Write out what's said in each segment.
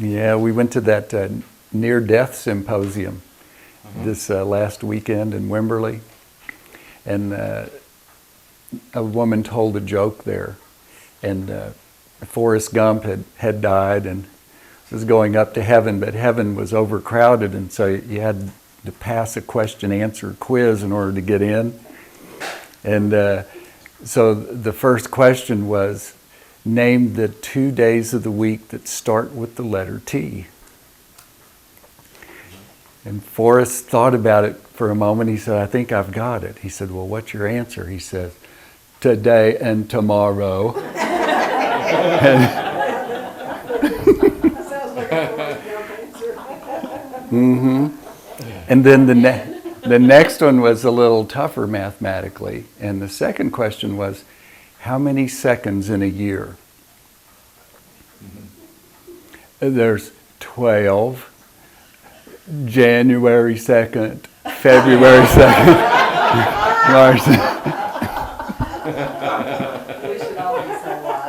Yeah, we went to that near-death symposium this last weekend in Wimberley, and a woman told a joke there, and Forrest Gump had died and was going up to heaven, but heaven was overcrowded, and so you had to pass a question-answer quiz in order to get in. And so the first question was, name the 2 days of the week that start with the letter T. And Forrest thought about it for a moment. He said, I think I've got it. He said, well, what's your answer? He says, today and tomorrow. And then the next one was a little tougher mathematically. And the second question was, how many seconds in a year? There's 12. January 2nd, February 2nd, March. We should all be so wise.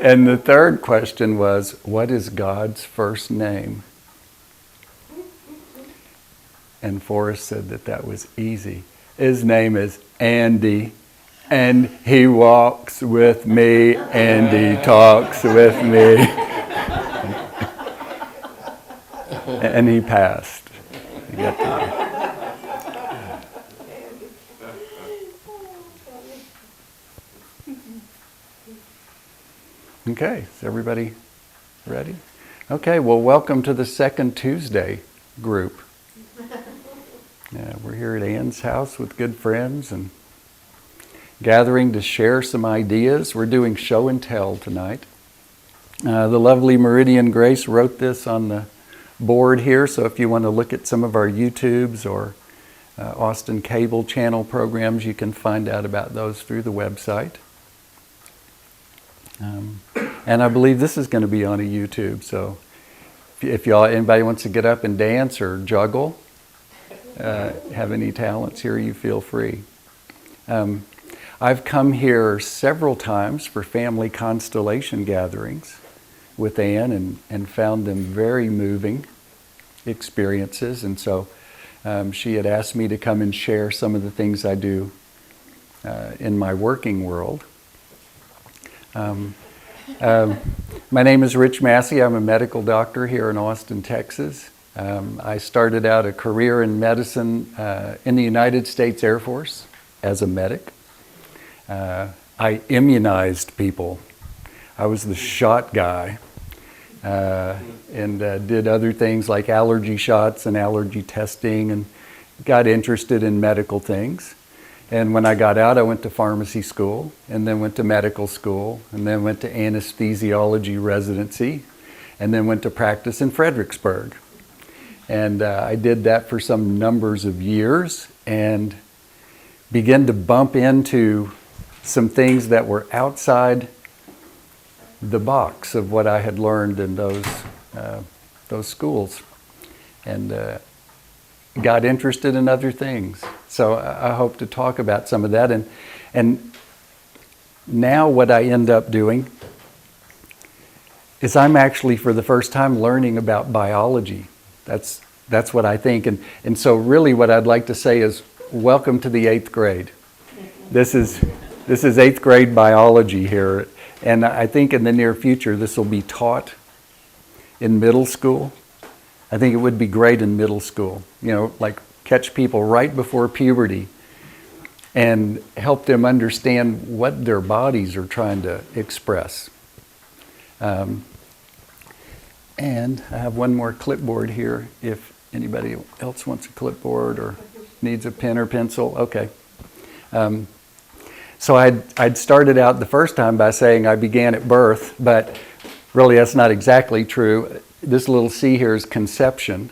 And the third question was, what is God's first name? And Forrest said that was easy. His name is Andy, and he walks with me, and he talks with me. And he passed. He got Okay, is everybody ready? Okay, well, welcome to the second Tuesday group. We're here at Ann's house with good friends and gathering to share some ideas. We're doing show and tell tonight. The lovely Meridian Grace wrote this on the board here, so if you want to look at some of our YouTubes or Austin cable channel programs, you can find out about those through the website. And I believe this is going to be on a YouTube, so if anybody wants to get up and dance or juggle, have any talents here, you feel free. I've come here several times for Family Constellation gatherings with Ann and found them very moving experiences, and so she had asked me to come and share some of the things I do in my working world. My name is Rich Massey. I'm a medical doctor here in Austin, Texas. I started out a career in medicine in the United States Air Force as a medic. I immunized people. I was the shot guy and did other things like allergy shots and allergy testing and got interested in medical things. And when I got out, I went to pharmacy school and then went to medical school and then went to anesthesiology residency and then went to practice in Fredericksburg. And I did that for some numbers of years and began to bump into some things that were outside the box of what I had learned in those schools, and got interested in other things. So I hope to talk about some of that. And now what I end up doing is I'm actually for the first time learning about biology. That's what I think. And so really what I'd like to say is welcome to the 8th grade. This is 8th grade biology here. And I think in the near future this will be taught in middle school. I think it would be great in middle school, like catch people right before puberty and help them understand what their bodies are trying to express. And I have one more clipboard here if anybody else wants a clipboard or needs a pen or pencil. Okay. So I'd started out the first time by saying I began at birth, but really that's not exactly true. This little C here is conception.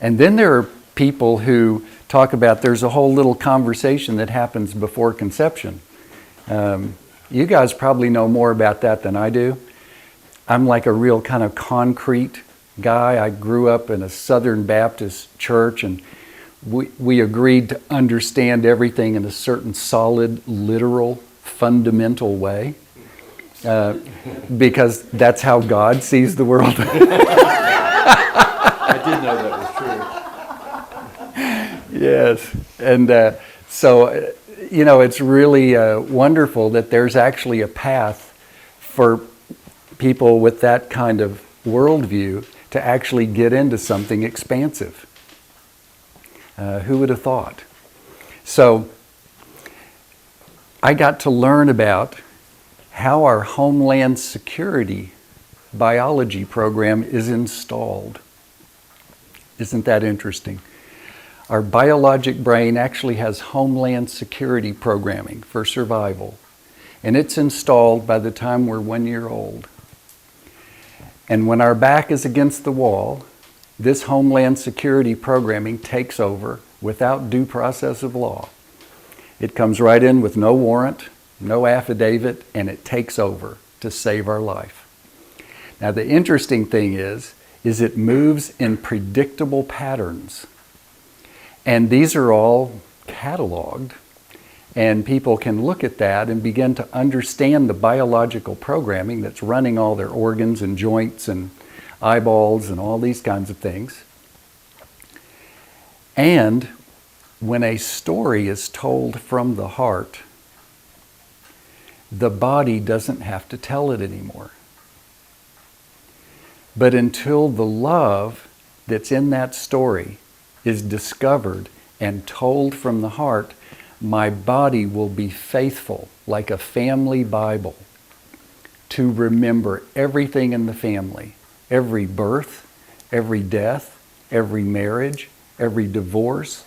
And then there are people who talk about there's a whole little conversation that happens before conception. You guys probably know more about that than I do. I'm like a real kind of concrete guy. I grew up in a Southern Baptist church, and we agreed to understand everything in a certain solid, literal, fundamental way, because that's how God sees the world. I did know that was true. Yes, and so, it's really wonderful that there's actually a path for people with that kind of worldview to actually get into something expansive. Who would have thought? So, I got to learn about how our Homeland Security biology program is installed. Isn't that interesting? Our biologic brain actually has Homeland Security programming for survival, and it's installed by the time we're 1 year old. And when our back is against the wall, this Homeland Security programming takes over without due process of law. It comes right in with no warrant, no affidavit, and it takes over to save our life. Now the interesting thing is it moves in predictable patterns. And these are all cataloged, and people can look at that and begin to understand the biological programming that's running all their organs and joints and eyeballs and all these kinds of things. And when a story is told from the heart, the body doesn't have to tell it anymore. But until the love that's in that story is discovered and told from the heart, my body will be faithful, like a family Bible, to remember everything in the family. Every birth, every death, every marriage, every divorce,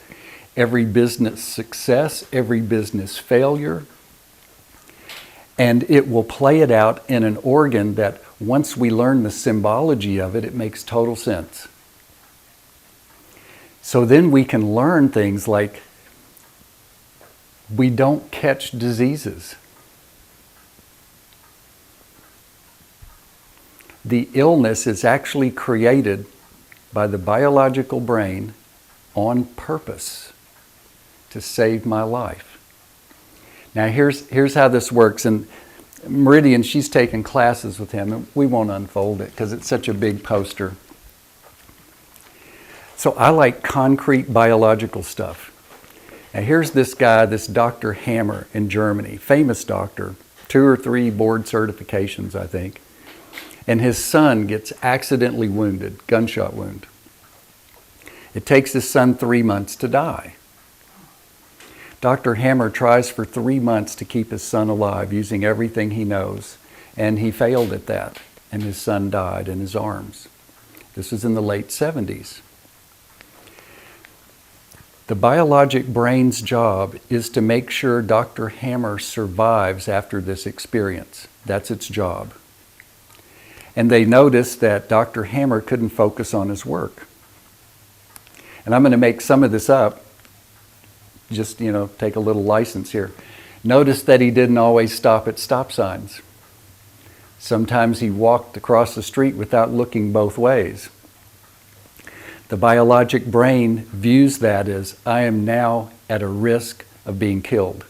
every business success, every business failure. And it will play it out in an organ that once we learn the symbology of it, it makes total sense. So then we can learn things like we don't catch diseases. The illness is actually created by the biological brain on purpose to save my life. Now here's how this works. And Meridian, she's taken classes with him, and we won't unfold it because it's such a big poster. So I like concrete biological stuff. Now here's this guy, this Dr. Hammer in Germany, famous doctor, 2 or 3 board certifications, I think. And his son gets accidentally wounded, gunshot wound. It takes his son 3 months to die. Dr. Hammer tries for 3 months to keep his son alive using everything he knows, and he failed at that, and his son died in his arms. This was in the late 70s. The biologic brain's job is to make sure Dr. Hammer survives after this experience. That's its job. And they noticed that Dr. Hammer couldn't focus on his work. And I'm going to make some of this up. Just, take a little license here. Notice that he didn't always stop at stop signs. Sometimes he walked across the street without looking both ways. The biologic brain views that as, I am now at a risk of being killed.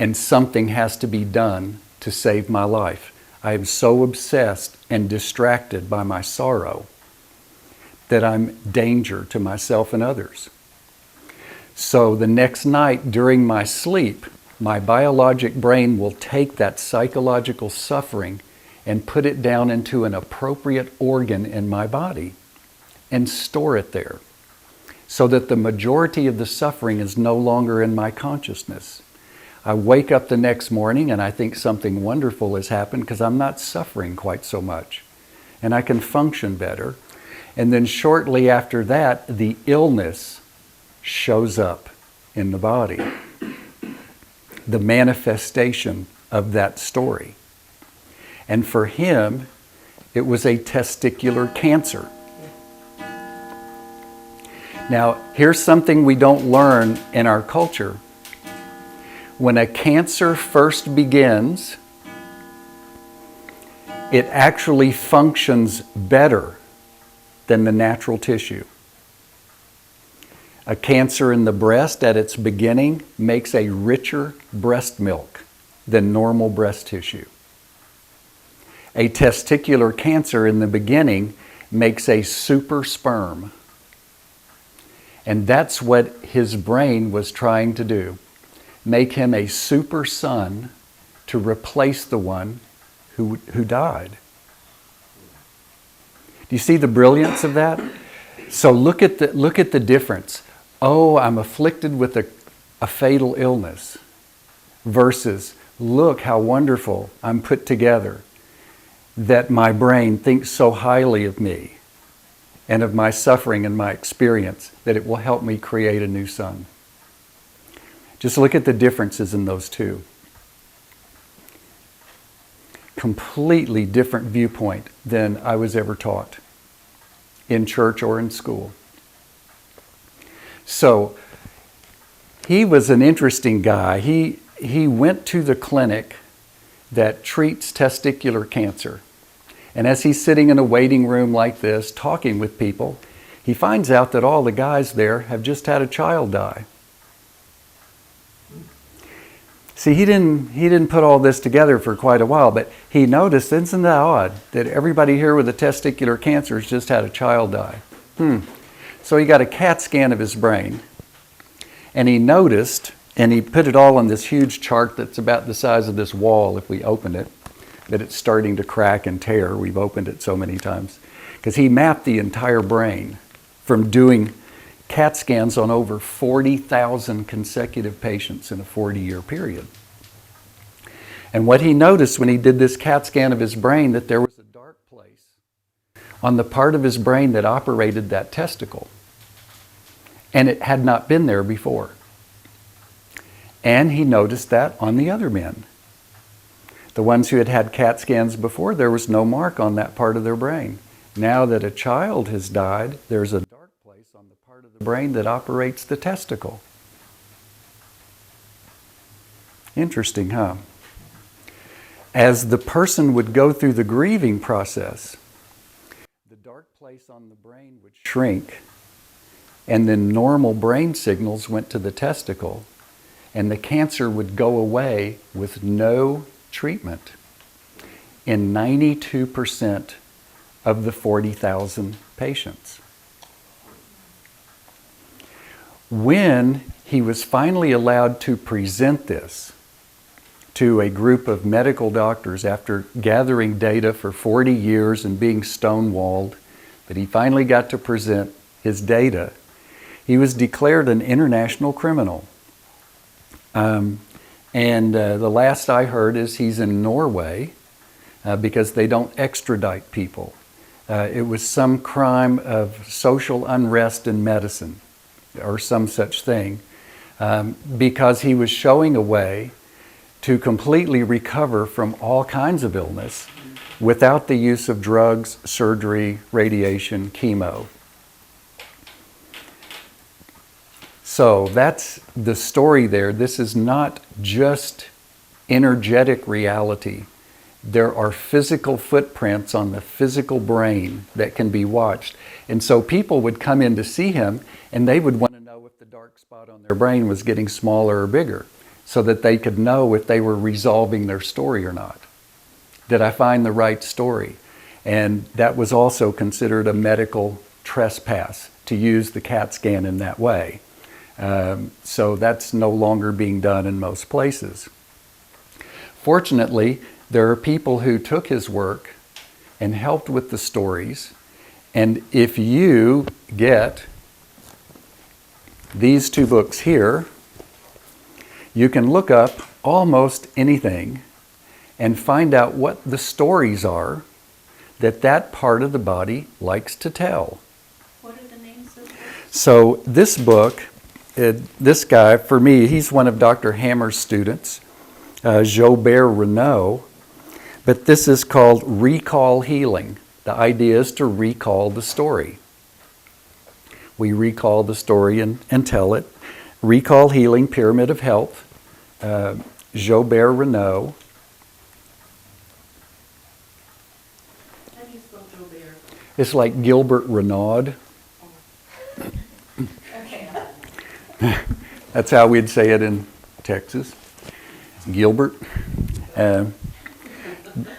And something has to be done to save my life. I am so obsessed and distracted by my sorrow that I'm danger to myself and others. So the next night during my sleep, my biologic brain will take that psychological suffering and put it down into an appropriate organ in my body and store it there so that the majority of the suffering is no longer in my consciousness. I wake up the next morning and I think something wonderful has happened because I'm not suffering quite so much and I can function better. And then shortly after that, the illness shows up in the body. The manifestation of that story. And for him, it was a testicular cancer. Now, here's something we don't learn in our culture. When a cancer first begins, it actually functions better than the natural tissue. A cancer in the breast at its beginning makes a richer breast milk than normal breast tissue. A testicular cancer in the beginning makes a super sperm. And that's what his brain was trying to do. Make him a super son to replace the one who died. Do you see the brilliance of that? So look at the difference. Oh, I'm afflicted with a fatal illness versus look how wonderful I'm put together that my brain thinks so highly of me and of my suffering and my experience that it will help me create a new son. Just look at the differences in those two. Completely different viewpoint than I was ever taught in church or in school. So he was an interesting guy. He went to the clinic that treats testicular cancer. And as he's sitting in a waiting room like this, talking with people, he finds out that all the guys there have just had a child die. See, he didn't put all this together for quite a while, but he noticed, isn't that odd, that everybody here with a testicular cancer has just had a child die? So he got a CAT scan of his brain, and he noticed, and he put it all on this huge chart that's about the size of this wall if we open it, that it's starting to crack and tear. We've opened it so many times. Because he mapped the entire brain from doing CAT scans on over 40,000 consecutive patients in a 40-year period. And what he noticed when he did this CAT scan of his brain, that there was a dark place on the part of his brain that operated that testicle. And it had not been there before. And he noticed that on the other men. The ones who had had CAT scans before, there was no mark on that part of their brain. Now that a child has died, there's a dark place on the part of the brain that operates the testicle. Interesting, huh? As the person would go through the grieving process, the dark place on the brain would shrink, and then normal brain signals went to the testicle, and the cancer would go away with no treatment in 92% of the 40,000 patients. When he was finally allowed to present this to a group of medical doctors after gathering data for 40 years and being stonewalled, but he finally got to present his data, he was declared an international criminal. The last I heard is he's in Norway because they don't extradite people. It was some crime of social unrest in medicine or some such thing because he was showing a way to completely recover from all kinds of illness without the use of drugs, surgery, radiation, chemo. So that's the story there. This is not just energetic reality. There are physical footprints on the physical brain that can be watched. And so people would come in to see him and they would want to know if the dark spot on their brain was getting smaller or bigger so that they could know if they were resolving their story or not. Did I find the right story? And that was also considered a medical trespass to use the CAT scan in that way. So that's no longer being done in most places. Fortunately, there are people who took his work and helped with the stories. And if you get these two books here, you can look up almost anything and find out what the stories are that part of the body likes to tell. What are the names of books? So this book, this guy, for me, he's one of Dr. Hammer's students, Jobert Renaud, but this is called Recall Healing. The idea is to recall the story. We recall the story and tell it. Recall Healing, Pyramid of Health, Jobert Renaud. How do you spell Jobert? It's like Gilbert Renaud. Okay. That's how we'd say it in Texas. Gilbert. Uh,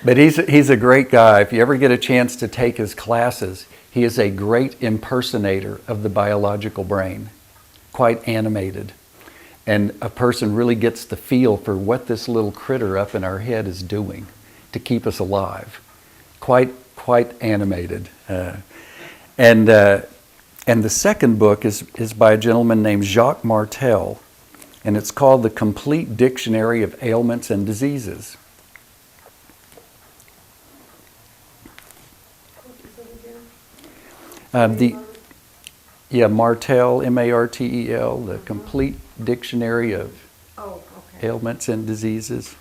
but he's a great guy. If you ever get a chance to take his classes, he is a great impersonator of the biological brain, quite animated. And a person really gets the feel for what this little critter up in our head is doing to keep us alive. Quite animated. And the second book is by a gentleman named Jacques Martel, and it's called The Complete Dictionary of Ailments and Diseases. Martel, M-A-R-T-E-L, The Complete Dictionary of Ailments and Diseases.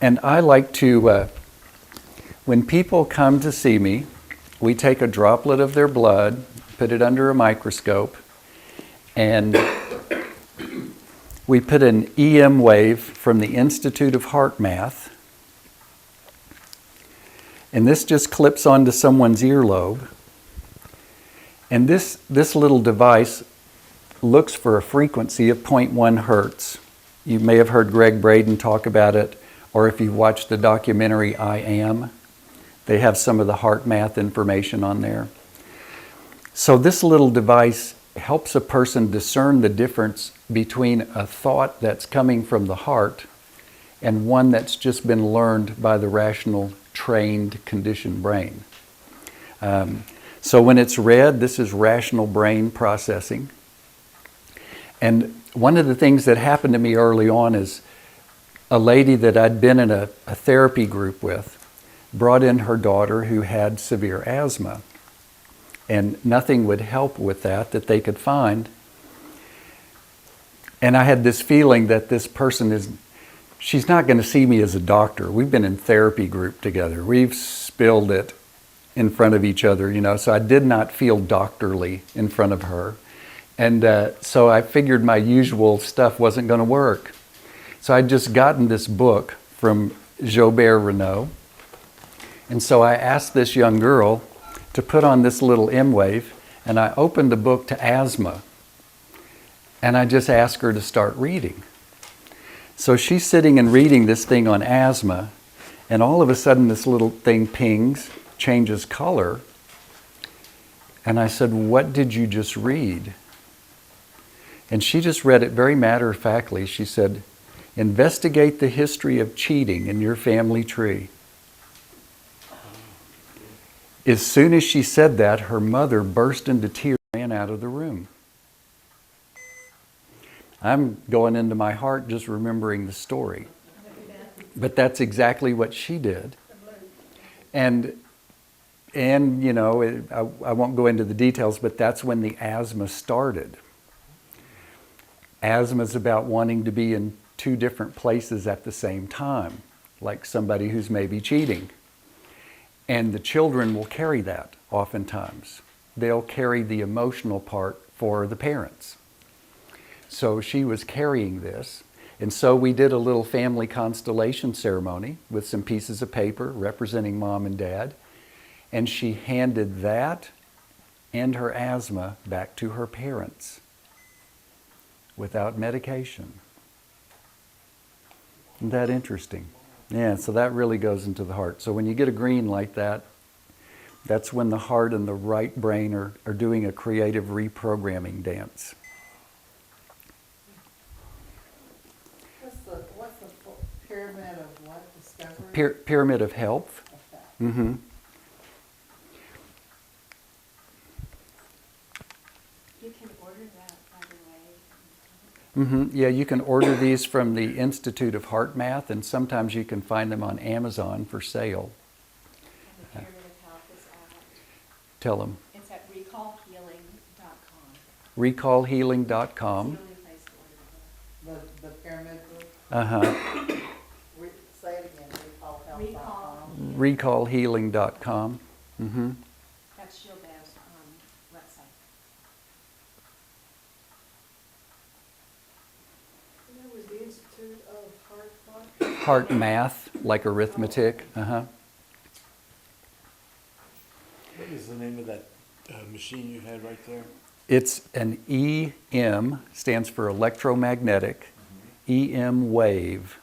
And I like to, when people come to see me, we take a droplet of their blood, put it under a microscope, and we put an EM wave from the Institute of Heart Math, and this just clips onto someone's earlobe. And this little device looks for a frequency of 0.1 hertz. You may have heard Greg Braden talk about it, or if you've watched the documentary I Am, they have some of the heart math information on there. So this little device helps a person discern the difference between a thought that's coming from the heart and one that's just been learned by the rational, trained, conditioned brain. So when it's read, this is rational brain processing. And one of the things that happened to me early on is a lady that I'd been in a therapy group with brought in her daughter who had severe asthma. And nothing would help with that they could find. And I had this feeling that this person she's not going to see me as a doctor. We've been in therapy group together. We've spilled it in front of each other, so I did not feel doctorly in front of her. And so I figured my usual stuff wasn't going to work. So I'd just gotten this book from Jobert Renaud. And so I asked this young girl to put on this little M wave, and I opened the book to asthma. And I just asked her to start reading. So she's sitting and reading this thing on asthma, and all of a sudden this little thing pings, changes color. And I said, "What did you just read?" And she just read it very matter-of-factly. She said, "Investigate the history of cheating in your family tree." As soon as she said that, her mother burst into tears and ran out of the room. I'm going into my heart just remembering the story. But that's exactly what she did. And I won't go into the details, but that's when the asthma started. Asthma is about wanting to be in two different places at the same time, like somebody who's maybe cheating. And the children will carry that oftentimes. They'll carry the emotional part for the parents. So she was carrying this. And so we did a little family constellation ceremony with some pieces of paper representing mom and dad. And she handed that and her asthma back to her parents without medication. Isn't that interesting? Yeah, so that really goes into the heart. So when you get a green like that, that's when the heart and the right brain are doing a creative reprogramming dance. What's the pyramid of what? Discovery? Pyramid of health. Mm-hmm. You can order that, by the way. Mm-hmm. Yeah, you can order these from the Institute of Heart Math, and sometimes you can find them on Amazon for sale. And the Pyramid of Health is at, Tell them. it's at recallhealing.com. Recallhealing.com. It's the only place to order The pyramid group? Uh-huh. Say it again, recallhealth.com. Recallhealing.com. Mm-hmm. That's Gilbert's website. And that was the Institute of Heart Heart Math, like arithmetic. Uh-huh. What is the name of that machine you had right there? It's an EM, stands for electromagnetic, EM wave,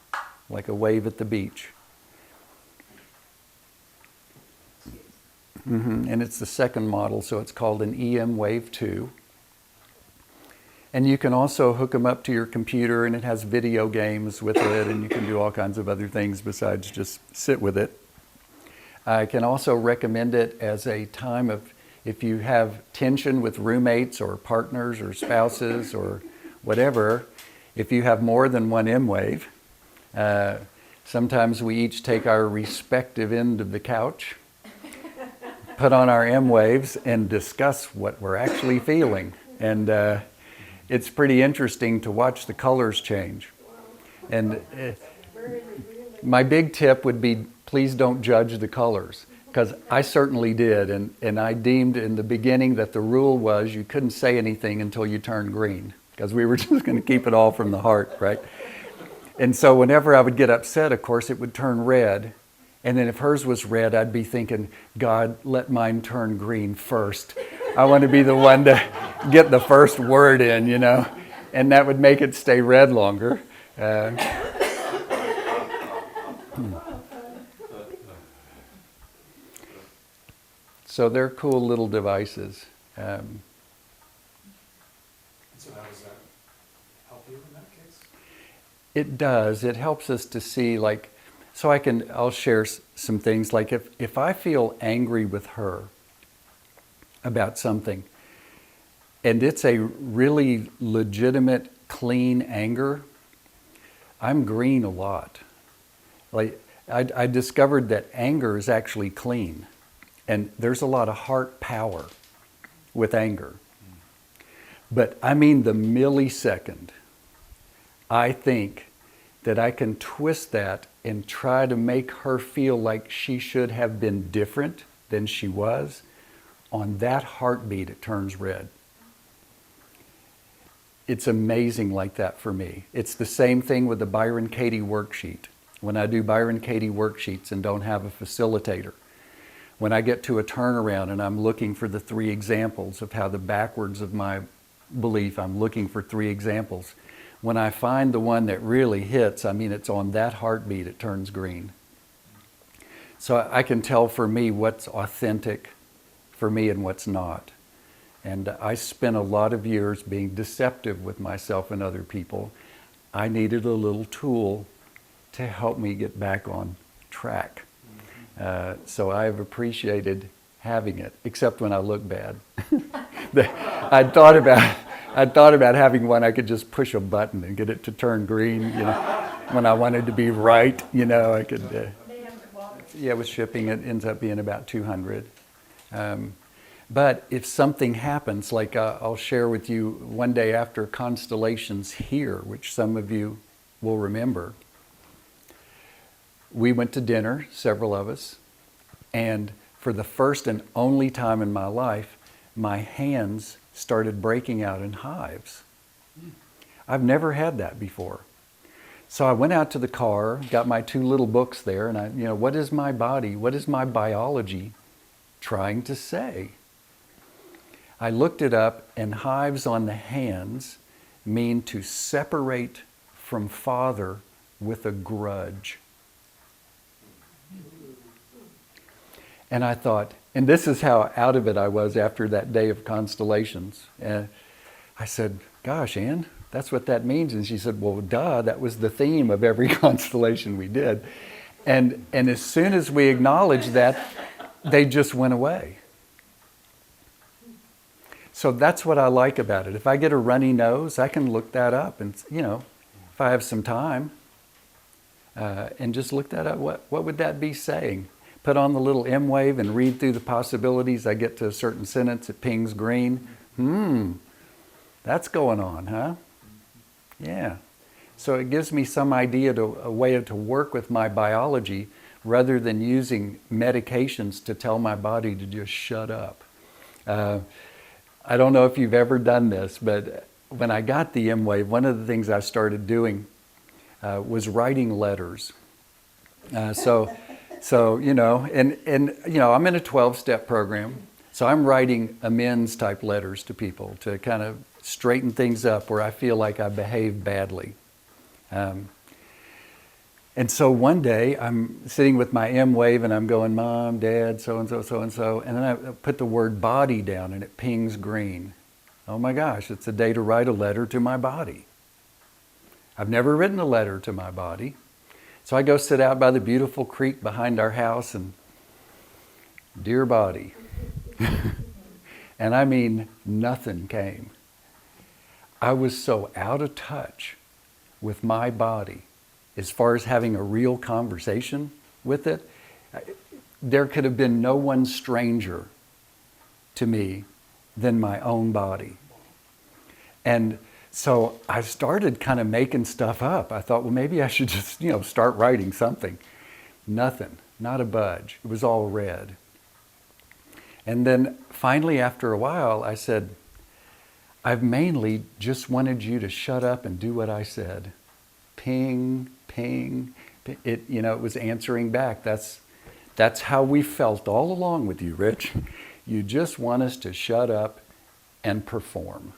like a wave at the beach. And it's the second model, so it's called an EM Wave 2. And you can also hook them up to your computer, and it has video games with it, and you can do all kinds of other things besides just sit with it. I can also recommend it as a time of, if you have tension with roommates or partners or spouses or whatever, if you have more than one M wave, sometimes we each take our respective end of the couch, put on our M waves, and discuss what we're actually feeling. And it's pretty interesting to watch the colors change. And my big tip would be, please don't judge the colors, because I certainly did. And I deemed in the beginning that the rule was you couldn't say anything until you turned green, because we were just going to keep it all from the heart, right? And so whenever I would get upset, of course, it would turn red. And then if hers was red, I'd be thinking, God, let mine turn green first. I want to be the one to get the first word in, you know, and that would make it stay red longer. So they're cool little devices. So how does that help you in that case? It does. It helps us to see, like, so I'll share some things. Like if I feel angry with her about something, and it's a really legitimate, clean anger, I'm green a lot. Like I discovered that anger is actually clean, and there's a lot of heart power with anger. But I mean the millisecond I think that I can twist that and try to make her feel like she should have been different than she was, on that heartbeat it turns red. It's amazing like that for me. It's the same thing with the Byron Katie worksheet. When I do Byron Katie worksheets and don't have a facilitator, when I get to a turnaround and I'm looking for the 3 examples of how the backwards of my belief, I'm looking for 3 examples. When I find the one that really hits, I mean, it's on that heartbeat, it turns green. So I can tell for me what's authentic for me and what's not. And I spent a lot of years being deceptive with myself and other people. I needed a little tool to help me get back on track. So I've appreciated having it, except when I look bad. I'd thought about having one I could just push a button and get it to turn green. You know, when I wanted to be right, you know, I could. Yeah, with shipping, it ends up being about $200. But if something happens, like I'll share with you one day after Constellations here, which some of you will remember, we went to dinner, several of us, and for the first and only time in my life, my hands started breaking out in hives. I've never had that before. So I went out to the car, got my 2 little books there, and what is my body, what is my biology trying to say? I looked it up, and hives on the hands mean to separate from Father with a grudge. And I thought, and this is how out of it I was after that day of Constellations. And I said, gosh, Ann, that's what that means. And she said, well, duh, that was the theme of every constellation we did. And as soon as we acknowledged that, they just went away. So that's what I like about it. If I get a runny nose, I can look that up. And, if I have some time, and just look that up, what would that be saying? Put on the little M wave and read through the possibilities. I get to a certain sentence, it pings green. That's going on, huh? Yeah. So it gives me some idea a way to work with my biology rather than using medications to tell my body to just shut up. I don't know if you've ever done this, but when I got the M wave, one of the things I started doing was writing letters. So, I'm in a 12-step program, so I'm writing amends type letters to people to kind of straighten things up where I feel like I behaved badly. And so one day I'm sitting with my M wave and I'm going, Mom, Dad, so-and-so, so-and-so. And then I put the word body down and it pings green. Oh my gosh, it's a day to write a letter to my body. I've never written a letter to my body. So I go sit out by the beautiful creek behind our house and, dear body. And I mean, nothing came. I was so out of touch with my body as far as having a real conversation with it. There could have been no one stranger to me than my own body. And so I started kind of making stuff up. I thought, well, maybe I should just, start writing something. Nothing, not a budge. It was all red. And then finally, after a while, I said, I've mainly just wanted you to shut up and do what I said. Ping, ping. It was answering back. That's how we felt all along with you, Rich. You just want us to shut up and perform.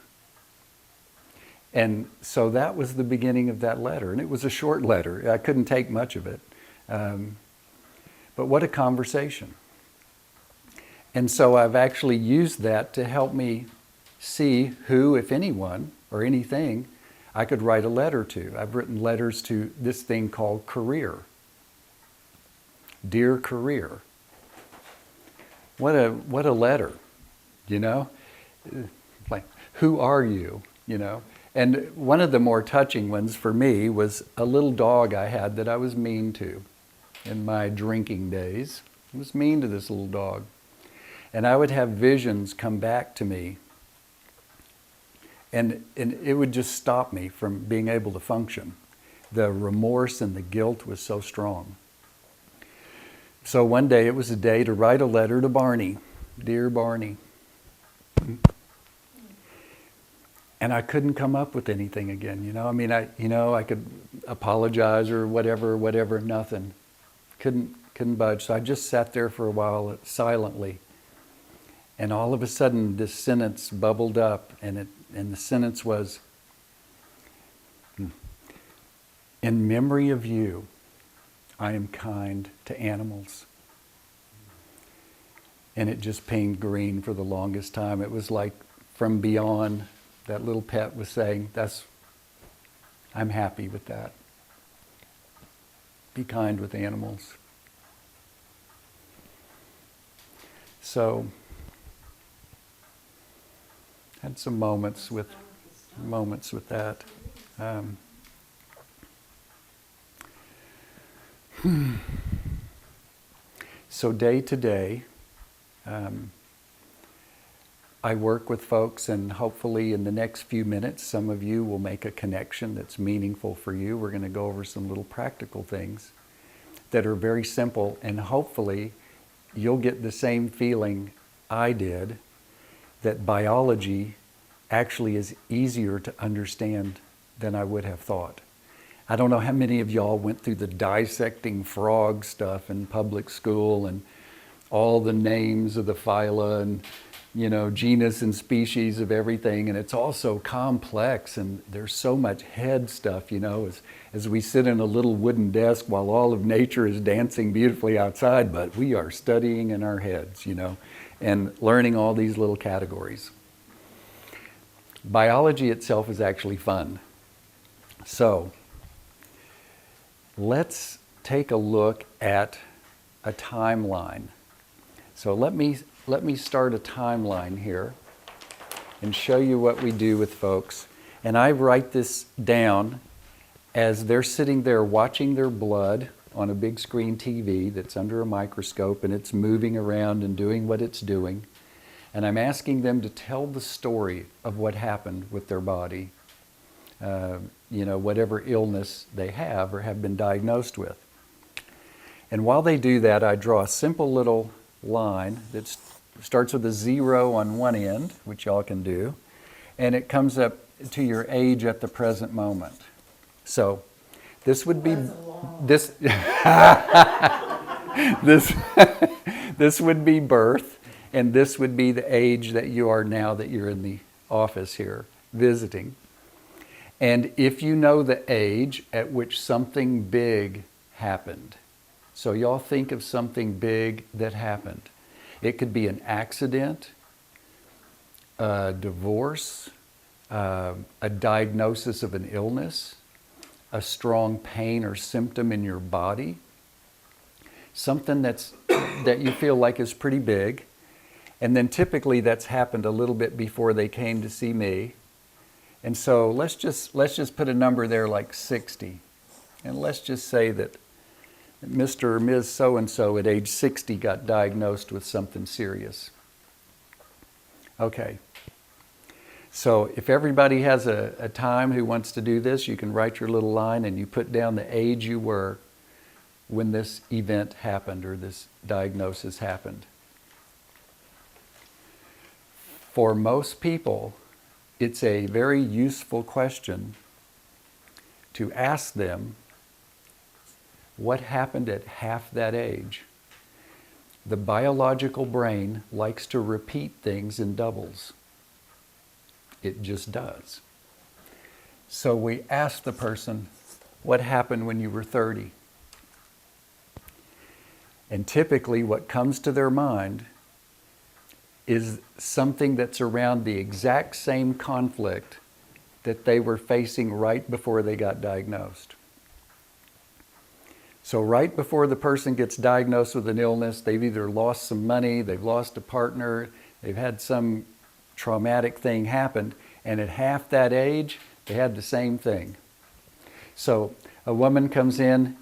And so that was the beginning of that letter. And it was a short letter. I couldn't take much of it. But what a conversation. And so I've actually used that to help me see who, if anyone, or anything, I could write a letter to. I've written letters to this thing called career. Dear career. What a letter, Like, who are you, And one of the more touching ones for me was a little dog I had that I was mean to in my drinking days. I was mean to this little dog. And I would have visions come back to me. And it would just stop me from being able to function. The remorse and the guilt was so strong. So one day it was a day to write a letter to Barney. Dear Barney. And I couldn't come up with anything again, I could apologize or whatever, nothing. Couldn't budge. So I just sat there for a while silently. And all of a sudden this sentence bubbled up, and the sentence was, in memory of you, I am kind to animals. And it just pinged green for the longest time. It was like from beyond, that little pet was saying, I'm happy with that. Be kind with animals. So, had some moments with that. So day to day, I work with folks, and hopefully in the next few minutes, some of you will make a connection that's meaningful for you. We're going to go over some little practical things that are very simple, and hopefully you'll get the same feeling I did, that biology actually is easier to understand than I would have thought. I don't know how many of y'all went through the dissecting frog stuff in public school and all the names of the phyla and genus and species of everything, and it's all so complex, and there's so much head stuff, as we sit in a little wooden desk while all of nature is dancing beautifully outside, but we are studying in our heads, and learning all these little categories. Biology itself is actually fun. So, let's take a look at a timeline. So let me start a timeline here and show you what we do with folks. And I write this down as they're sitting there watching their blood on a big screen TV that's under a microscope, and it's moving around and doing what it's doing. And I'm asking them to tell the story of what happened with their body, whatever illness they have or have been diagnosed with. And while they do that, I draw a simple little line that starts with a 0 on one end, which y'all can do, and it comes up to your age at the present moment. So this would be this this would be birth, and this would be the age that you are now that you're in the office here visiting. And if you know the age at which something big happened, so y'all think of something big that happened. It could be an accident, a divorce, a diagnosis of an illness, a strong pain or symptom in your body, something that you feel like is pretty big. And then typically that's happened a little bit before they came to see me. And so let's just put a number there like 60. And let's just say that Mr. or Ms. So-and-so at age 60 got diagnosed with something serious. Okay. So if everybody has a time who wants to do this, you can write your little line and you put down the age you were when this event happened or this diagnosis happened. For most people, it's a very useful question to ask them what happened at half that age. The biological brain likes to repeat things in doubles. It just does. So we ask the person, what happened when you were 30? And typically what comes to their mind is something that's around the exact same conflict that they were facing right before they got diagnosed. So right before the person gets diagnosed with an illness, they've either lost some money, they've lost a partner, they've had some traumatic thing happen, and at half that age, they had the same thing. So a woman comes in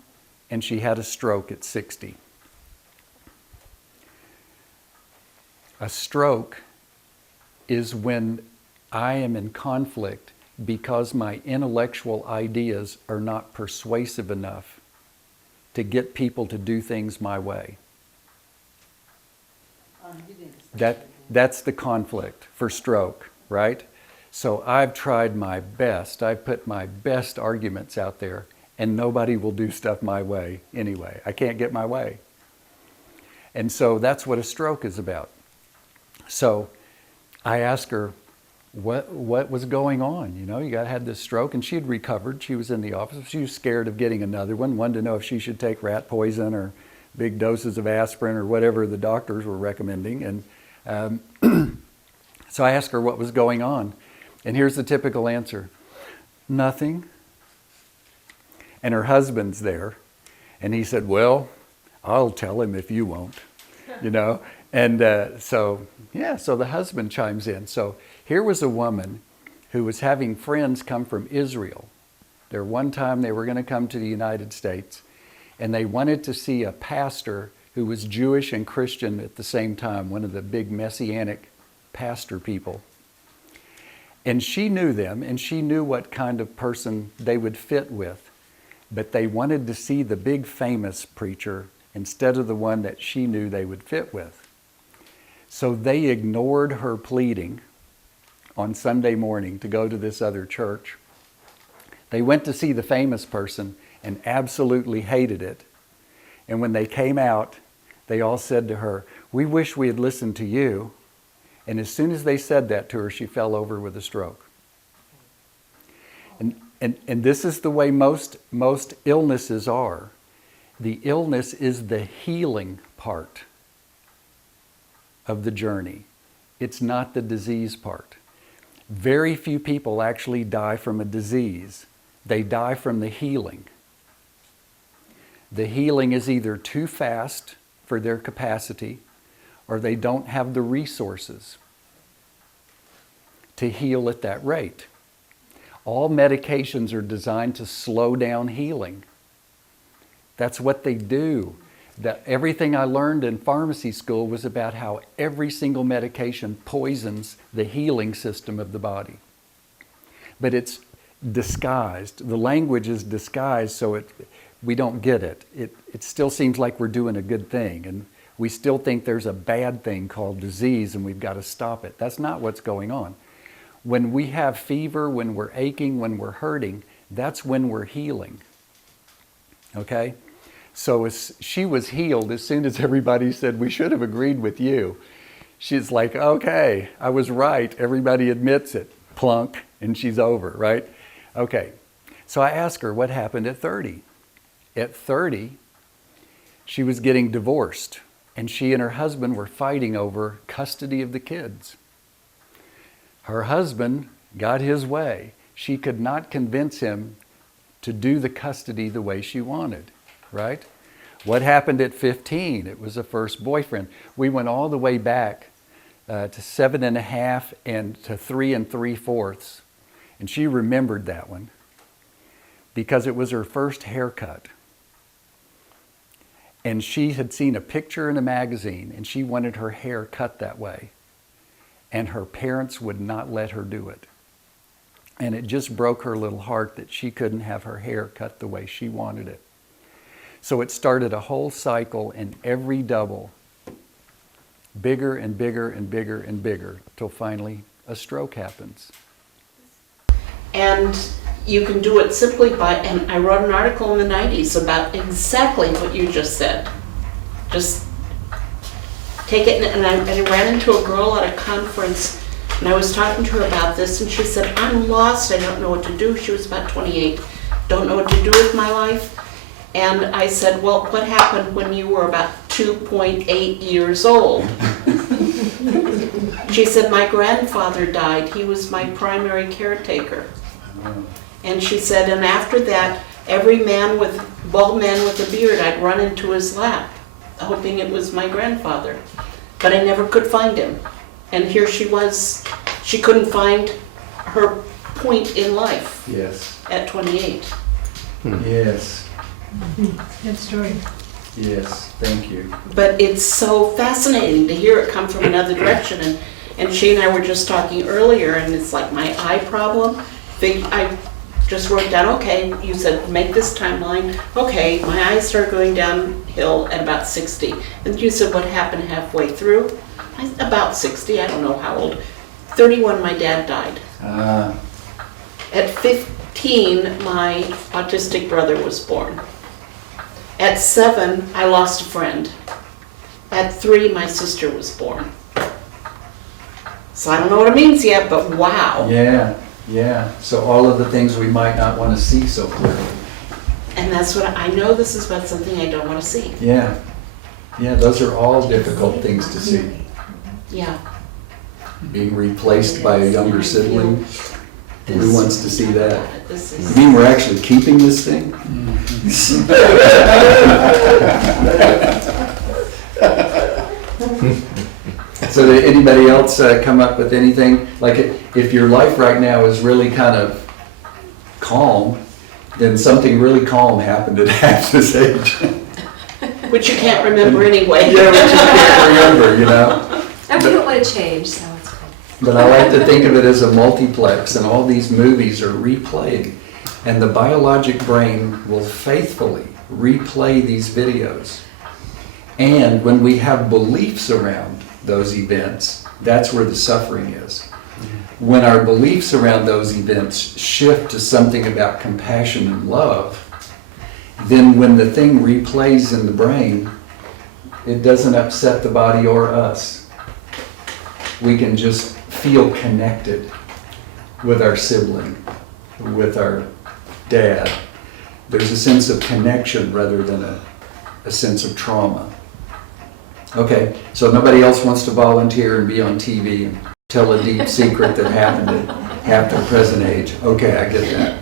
and she had a stroke at 60. A stroke is when I am in conflict because my intellectual ideas are not persuasive enough to get people to do things my way. That's the conflict for stroke, right? So I've tried my best. I've put my best arguments out there, and nobody will do stuff my way anyway. I can't get my way. And so that's what a stroke is about. So I asked her, what was going on? You know, had this stroke, and she had recovered. She was in the office. She was scared of getting another one, wanted to know if she should take rat poison or big doses of aspirin or whatever the doctors were recommending. And so I asked her what was going on. And here's the typical answer: nothing. And her husband's there. And he said, well, I'll tell him if you won't, you know. And so the husband chimes in. So here was a woman who was having friends come from Israel. One time they were going to come to the United States, and they wanted to see a pastor who was Jewish and Christian at the same time, one of the big messianic pastor people. And she knew them, and she knew what kind of person they would fit with. But they wanted to see the big famous preacher instead of the one that she knew they would fit with. So they ignored her pleading on Sunday morning to go to this other church. They went to see the famous person and absolutely hated it. And when they came out, they all said to her, we wish we had listened to you. And as soon as they said that to her, she fell over with a stroke. And this is the way most illnesses are. The illness is the healing part of the journey. It's not the disease part. Very few people actually die from a disease. They die from the healing. The healing is either too fast for their capacity, or they don't have the resources to heal at that rate. All medications are designed to slow down healing. That's what they do. Everything I learned in pharmacy school was about how every single medication poisons the healing system of the body. But it's disguised. The language is disguised so we don't get it. It still seems like we're doing a good thing, and we still think there's a bad thing called disease and we've got to stop it. That's not what's going on. When we have fever, when we're aching, when we're hurting, that's when we're healing. Okay? So as she was healed, as soon as everybody said, we should have agreed with you, she's like, okay, I was right. Everybody admits it. Plunk, and she's over, right? Okay, so I asked her what happened at 30. At 30, she was getting divorced, and she and her husband were fighting over custody of the kids. Her husband got his way. She could not convince him to do the custody the way she wanted, right? What happened at 15? It was a first boyfriend. We went all the way back to 7.5 and to 3 3/4. And she remembered that one because it was her first haircut. And she had seen a picture in a magazine and she wanted her hair cut that way. And her parents would not let her do it. And it just broke her little heart that she couldn't have her hair cut the way she wanted it. So it started a whole cycle, and every double, bigger and bigger and bigger and bigger, till finally a stroke happens. And you can do it simply by, and I wrote an article in the 90s about exactly what you just said. Just take it, and I ran into a girl at a conference, and I was talking to her about this, and she said, I'm lost, I don't know what to do. She was about 28, don't know what to do with my life. And I said, well, what happened when you were about 2.8 years old? She said, my grandfather died. He was my primary caretaker. And she said, and after that, every bald man with a beard, I'd run into his lap, hoping it was my grandfather. But I never could find him. And here she was, she couldn't find her point in life Yes. at 28. Yes. Good story. Yes. Thank you. But it's so fascinating to hear it come from another direction. And she and I were just talking earlier, and it's like my eye problem. I just wrote down, okay, you said make this timeline. Okay, my eyes started going downhill at about 60. And you said what happened halfway through? About 60, I don't know how old. 31, my dad died. At 15, my autistic brother was born. At 7, I lost a friend. At 3, my sister was born. So I don't know what it means yet, but wow. Yeah. Yeah. So all of the things we might not want to see so clearly. And that's what I know. This is about something I don't want to see. Yeah. Yeah. Those are all difficult things to see. Yeah. Being replaced by a younger sibling. Who wants to see that? This You is, mean we're actually keeping this thing? So did anybody else come up with anything? Like if your life right now is really kind of calm, then something really calm happened at half this age. which you can't remember anyway. Yeah, but you can't remember, you know? And we don't want to change, so it's cool. But I like to think of it as a multiplex, and all these movies are replayed. And the biologic brain will faithfully replay these videos. And when we have beliefs around those events, that's where the suffering is. When our beliefs around those events shift to something about compassion and love, then when the thing replays in the brain, it doesn't upset the body or us. We can just feel connected with our sibling, with our dad. There's a sense of connection rather than a sense of trauma. Okay, so nobody else wants to volunteer and be on TV and tell a deep secret that happened at half their present age. Okay, I get that.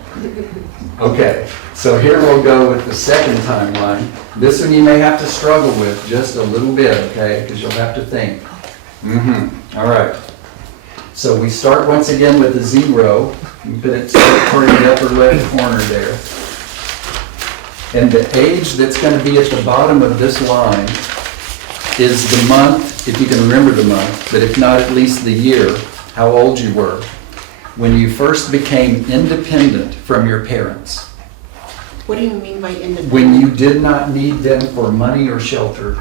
Okay, so here we'll go with the second timeline. This one you may have to struggle with just a little bit, okay, because you'll have to think. All right. So we start once again with the 0. You put it toward the upper left corner there. And the age that's going to be at the bottom of this line is the month, if you can remember the month, but if not, at least the year, how old you were, when you first became independent from your parents. What do you mean by independent? When you did not need them for money or shelter.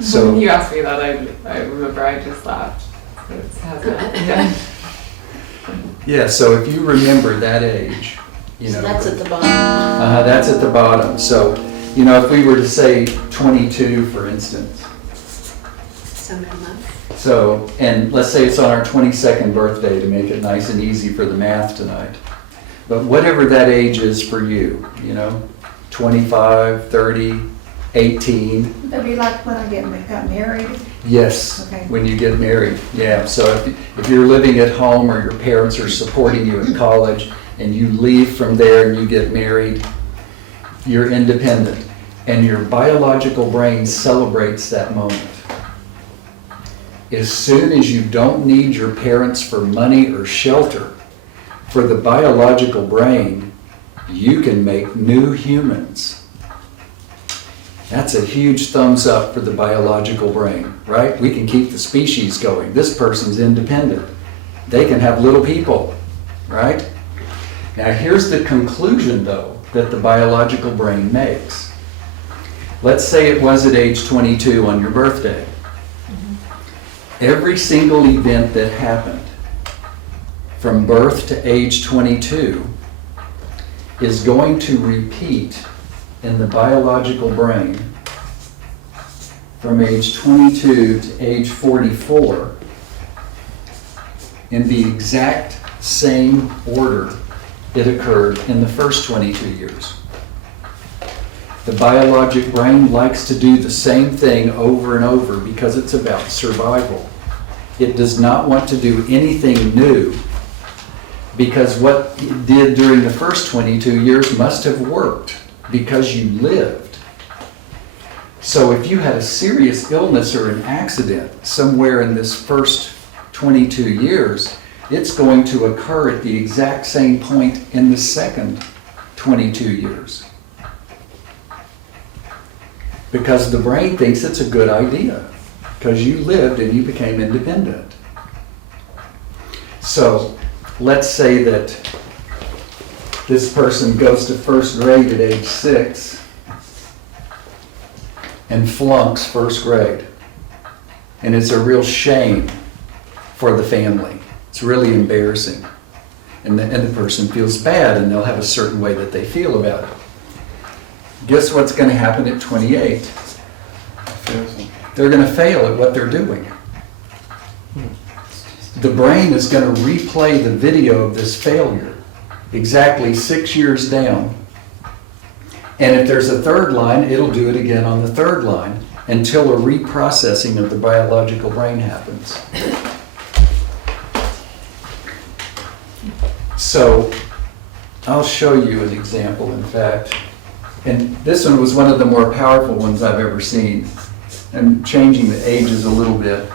So When you asked me that, I remember I just laughed. It hasn't, yeah. yeah, so if you remember that age, you know. So that's at the bottom. That's at the bottom. So, you know, if we were to say 22, for instance. So good month. So, and let's say it's on our 22nd birthday to make it nice and easy for the math tonight. But whatever that age is for you, 25, 30, 18. Would that be like when I got married? Yes, Okay. when you get married, yeah. So if you're living at home or your parents are supporting you in college and you leave from there and you get married, you're independent. And your biological brain celebrates that moment. As soon as you don't need your parents for money or shelter, for the biological brain, you can make new humans. That's a huge thumbs up for the biological brain, right? We can keep the species going. This person's independent. They can have little people, right? Now here's the conclusion though that the biological brain makes. Let's say it was at age 22 on your birthday. Every single event that happened from birth to age 22 is going to repeat in the biological brain from age 22 to age 44 in the exact same order it occurred in the first 22 years. The biologic brain likes to do the same thing over and over because it's about survival. It does not want to do anything new because what it did during the first 22 years must have worked because you lived. So if you had a serious illness or an accident somewhere in this first 22 years, it's going to occur at the exact same point in the second 22 years. Because the brain thinks it's a good idea, because you lived and you became independent. So let's say that this person goes to first grade at age 6 and flunks first grade. And it's a real shame for the family. It's really embarrassing. And the person feels bad and they'll have a certain way that they feel about it. Guess what's going to happen at 28? They're going to fail at what they're doing. The brain is going to replay the video of this failure exactly 6 years down. And if there's a third line, it'll do it again on the third line until a reprocessing of the biological brain happens. So I'll show you an example, in fact. And this one was one of the more powerful ones I've ever seen. I'm changing the ages a little bit,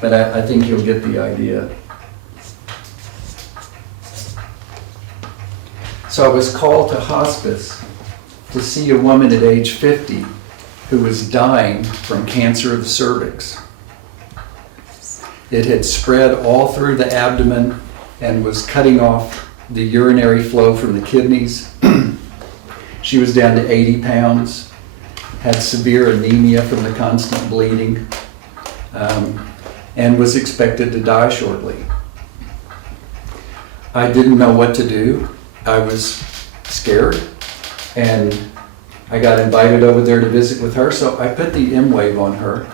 but I think you'll get the idea. So I was called to hospice to see a woman at age 50 who was dying from cancer of the cervix. It had spread all through the abdomen and was cutting off the urinary flow from the kidneys. She was down to 80 pounds, had severe anemia from the constant bleeding, and was expected to die shortly. I didn't know what to do. I was scared, and I got invited over there to visit with her, so I put the M-Wave on her,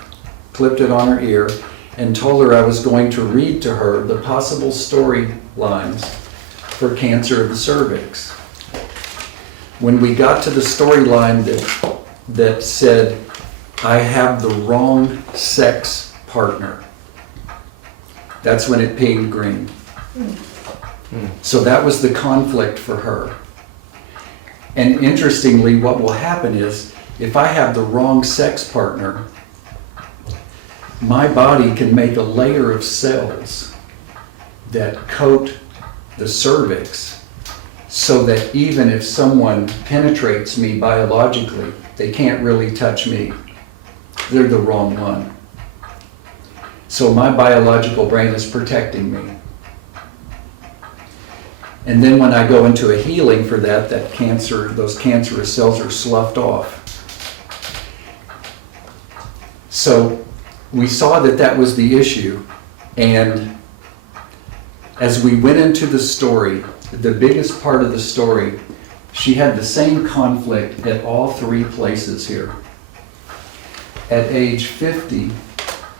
clipped it on her ear, and told her I was going to read to her the possible storylines for cancer of the cervix. When we got to the storyline that said, I have the wrong sex partner, that's when it pinged green. So that was the conflict for her. And interestingly, what will happen is, if I have the wrong sex partner, my body can make a layer of cells that coat the cervix so that even if someone penetrates me biologically, they can't really touch me. They're the wrong one. So my biological brain is protecting me. And then when I go into a healing for that cancer, those cancerous cells are sloughed off. So we saw that was the issue, and as we went into the story, the biggest part of the story, she had the same conflict at all three places here. At age 50,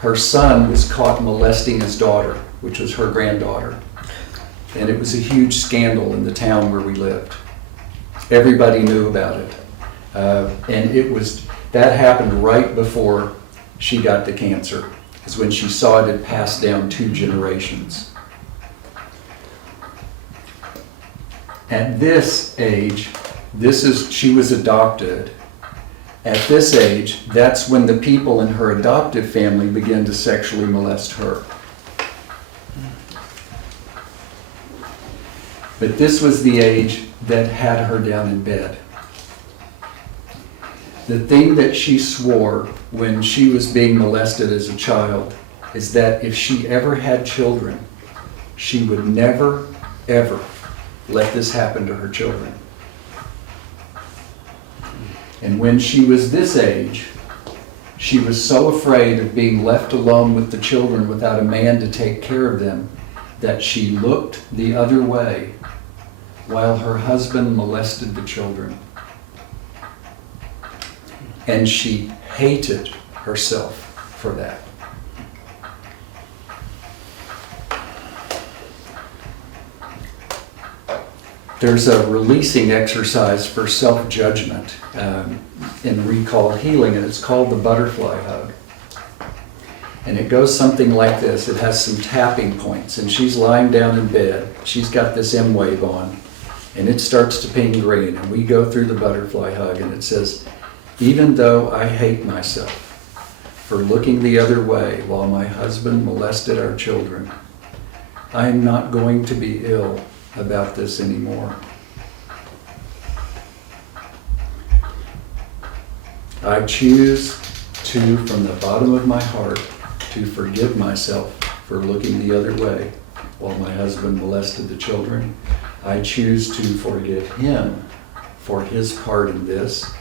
her son was caught molesting his daughter, which was her granddaughter. And it was a huge scandal in the town where we lived. Everybody knew about it. And that happened right before she got the cancer, is when she saw it had passed down 2 generations. At this age, she was adopted. At this age, that's when the people in her adoptive family began to sexually molest her. But this was the age that had her down in bed. The thing that she swore when she was being molested as a child is that if she ever had children, she would never, ever let this happen to her children. And when she was this age, she was so afraid of being left alone with the children without a man to take care of them that she looked the other way while her husband molested the children. And she hated herself for that. There's a releasing exercise for self-judgment in recall healing, and it's called the butterfly hug. And it goes something like this. It has some tapping points, and she's lying down in bed. She's got this M-wave on, and it starts to ping green, and we go through the butterfly hug, and it says, even though I hate myself for looking the other way while my husband molested our children, I am not going to be ill about this anymore. I choose to, from the bottom of my heart, to forgive myself for looking the other way while my husband molested the children. I choose to forgive him for his part in this.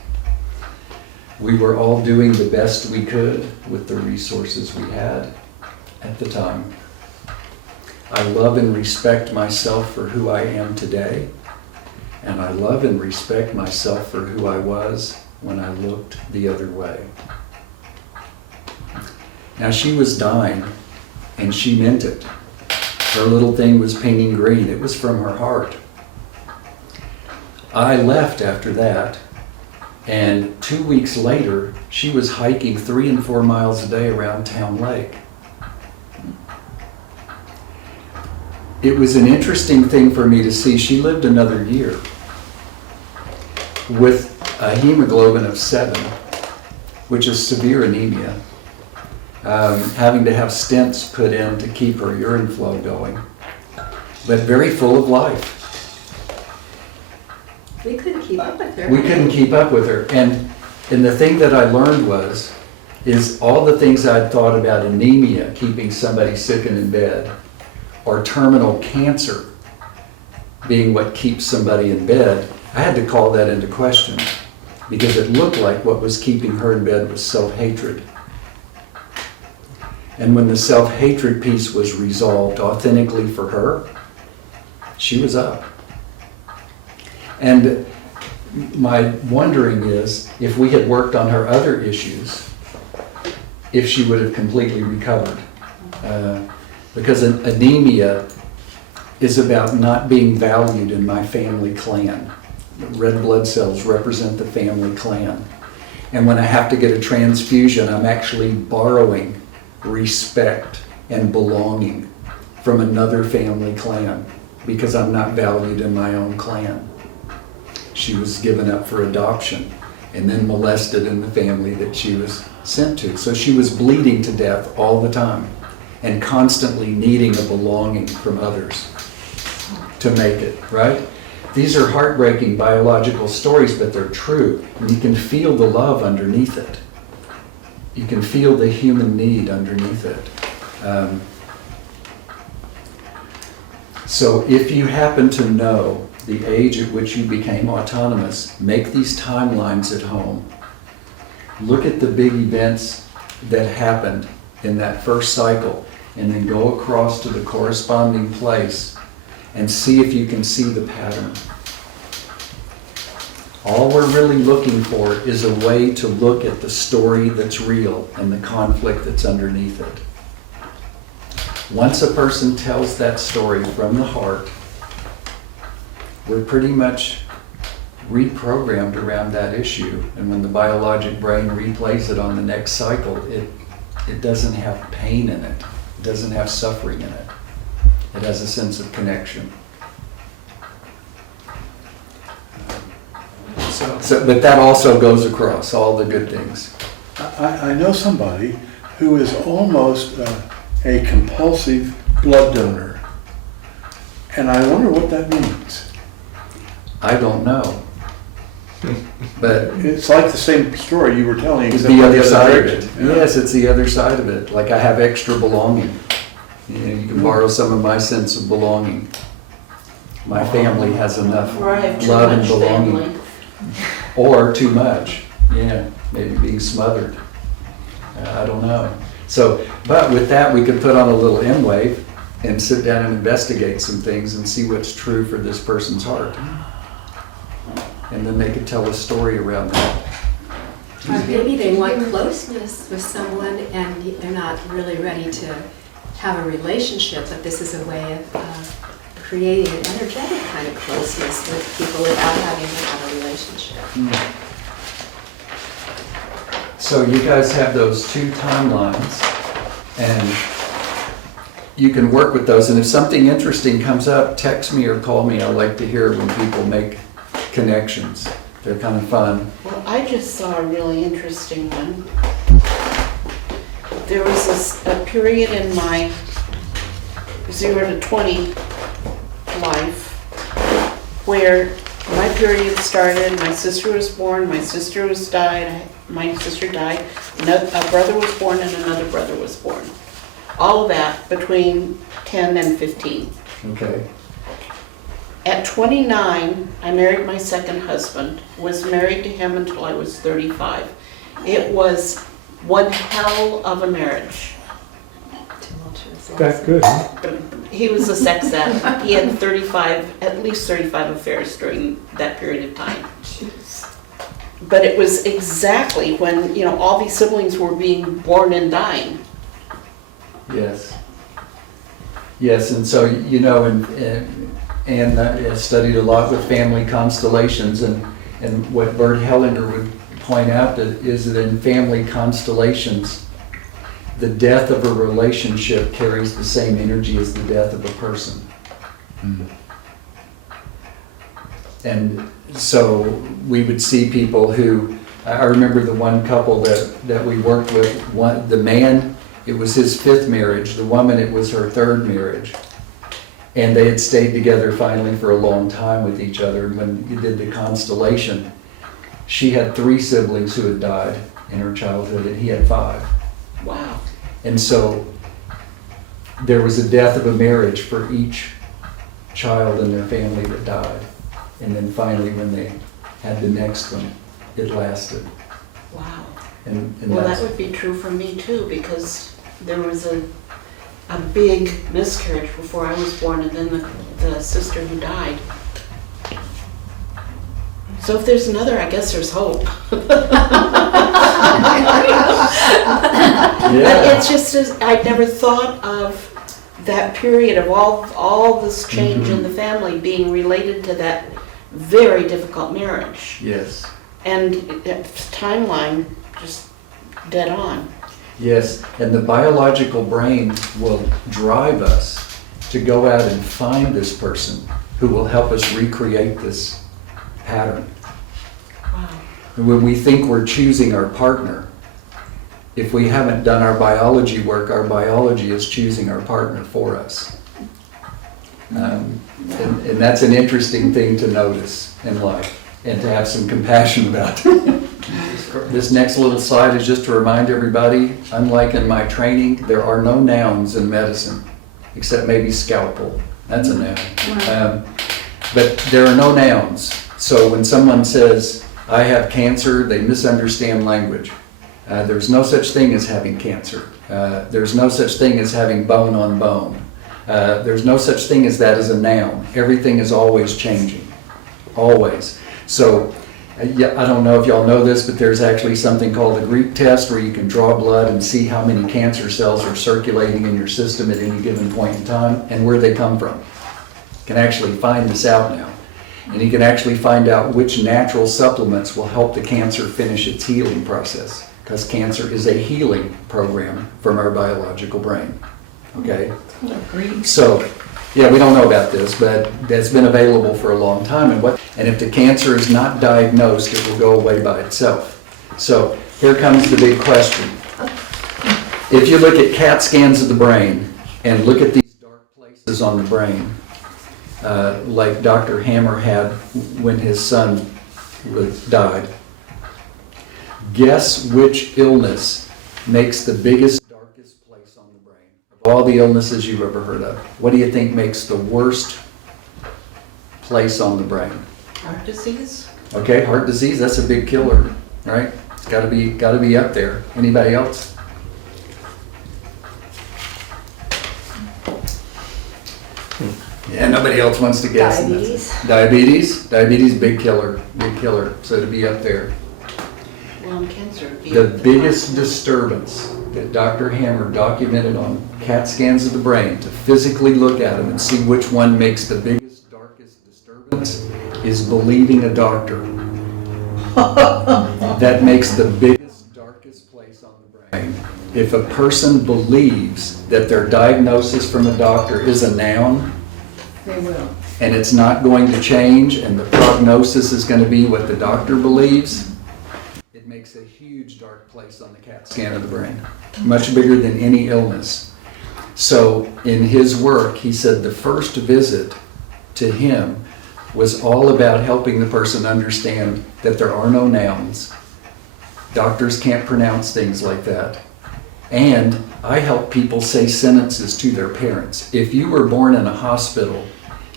We were all doing the best we could with the resources we had at the time. I love and respect myself for who I am today, and I love and respect myself for who I was when I looked the other way. Now, she was dying, and she meant it. Her little thing was painting green. It was from her heart. I left after that, and 2 weeks later, she was hiking 3 and 4 miles a day around Town Lake. It was an interesting thing for me to see. She lived another year with a hemoglobin of 7, which is severe anemia, having to have stents put in to keep her urine flow going, but very full of life. We couldn't keep up with her. We couldn't keep up with her. And the thing that I learned is all the things I'd thought about anemia, keeping somebody sick and in bed, or terminal cancer being what keeps somebody in bed, I had to call that into question because it looked like what was keeping her in bed was self-hatred. And when the self-hatred piece was resolved authentically for her, she was up. And my wondering is if we had worked on her other issues, if she would have completely recovered. Because anemia is about not being valued in my family clan. Red blood cells represent the family clan. And when I have to get a transfusion, I'm actually borrowing respect and belonging from another family clan because I'm not valued in my own clan. She was given up for adoption and then molested in the family that she was sent to. So she was bleeding to death all the time and constantly needing a belonging from others to make it, right? These are heartbreaking biological stories, but they're true. And you can feel the love underneath it. You can feel the human need underneath it. So if you happen to know the age at which you became autonomous, make these timelines at home. Look at the big events that happened in that first cycle and then go across to the corresponding place and see if you can see the pattern. All we're really looking for is a way to look at the story that's real and the conflict that's underneath it. Once a person tells that story from the heart, we're pretty much reprogrammed around that issue. And when the biologic brain replays it on the next cycle, it doesn't have pain in it. It doesn't have suffering in it. It has a sense of connection. But that also goes across all the good things. I know somebody who is almost a compulsive blood donor. And I wonder what that means. I don't know. But It's like the same story you were telling. it's except the for other side of it. direction. Yeah. Yes, it's the other side of it. Like I have extra belonging. You can borrow some of my sense of belonging. My family has enough Or I have too love and much belonging. family. Or too much. Yeah, maybe being smothered. I don't know. So, but with that, we could put on a little M wave and sit down and investigate some things and see what's true for this person's heart. And then they could tell a story around that. Or maybe they want closeness with someone and they're not really ready to have a relationship, but this is a way of creating an energetic kind of closeness with people without having to have a relationship. So you guys have those two timelines, and you can work with those. And if something interesting comes up, text me or call me. I like to hear when people make connections. They're kind of fun. Well, I just saw a really interesting one. There was a period in my 0 to 20 life where my period started, my sister was born, my sister died, a brother was born and another brother was born. All of that between 10 and 15. Okay. At 29, I married my second husband, was married to him until I was 35. It was one hell of a marriage. Tumultuous. That's good, huh? He was a sex addict. He had at least 35 affairs during that period of time. But it was exactly when, all these siblings were being born and dying. Yes. Yes, and so, and studied a lot with family constellations, and what Bert Hellinger would point out is that in family constellations, the death of a relationship carries the same energy as the death of a person. And so we would see people who, I remember the one couple that we worked with, the man, it was his 5th marriage, the woman, it was her 3rd marriage. And they had stayed together finally for a long time with each other. And when you did the constellation, she had 3 siblings who had died in her childhood, and he had 5. Wow. And so there was a death of a marriage for each child in their family that died. And then finally, when they had the next one, it lasted. Wow. And Well, that's, that would be true for me too, because there was a big miscarriage before I was born, and then the sister who died. So if there's another, I guess there's hope. But yeah. it's just, I'd never thought of that period of all this change in the family being related to that very difficult marriage. Yes. And timeline, just dead on. Yes, and the biological brain will drive us to go out and find this person who will help us recreate this pattern. Wow. And when we think we're choosing our partner, if we haven't done our biology work, our biology is choosing our partner for us. And that's an interesting thing to notice in life and to have some compassion about. This next little slide is just to remind everybody, unlike in my training, there are no nouns in medicine, except maybe scalpel. That's a noun. But there are no nouns. So when someone says, I have cancer, they misunderstand language. There's no such thing as having cancer. There's no such thing as having bone on bone. There's no such thing as that as a noun. Everything is always changing. Always. So Yeah, I don't know if y'all know this, but there's actually something called the Greek test where you can draw blood and see how many cancer cells are circulating in your system at any given point in time and where they come from. You can actually find this out now. And you can actually find out which natural supplements will help the cancer finish its healing process, because cancer is a healing program from our biological brain. Okay? Agreed. So, yeah, we don't know about this, but that's been available for a long time. And if the cancer is not diagnosed, it will go away by itself. So here comes the big question. If you look at CAT scans of the brain and look at these dark places on the brain, like Dr. Hammer had when his son died, guess which illness makes the biggest, darkest place on the brain? Of all the illnesses you've ever heard of, what do you think makes the worst place on the brain? Heart disease? Okay, heart disease, that's a big killer, right? It's gotta be up there. Anybody else? Yeah, nobody else wants to guess. Diabetes, big killer, so to be up there. Lung cancer. The biggest disturbance that Dr. Hammer documented on CAT scans of the brain, to physically look at them and see which one makes the biggest, darkest disturbance, is believing a doctor. That makes the biggest, darkest place on the brain. If a person believes that their diagnosis from a doctor is a noun, They will. and it's not going to change, and the prognosis is going to be what the doctor believes, it makes a huge dark place on the CAT scan of the brain, much bigger than any illness. So in his work, he said the first visit to him was all about helping the person understand that there are no nouns. Doctors can't pronounce things like that. And I help people say sentences to their parents. If you were born in a hospital,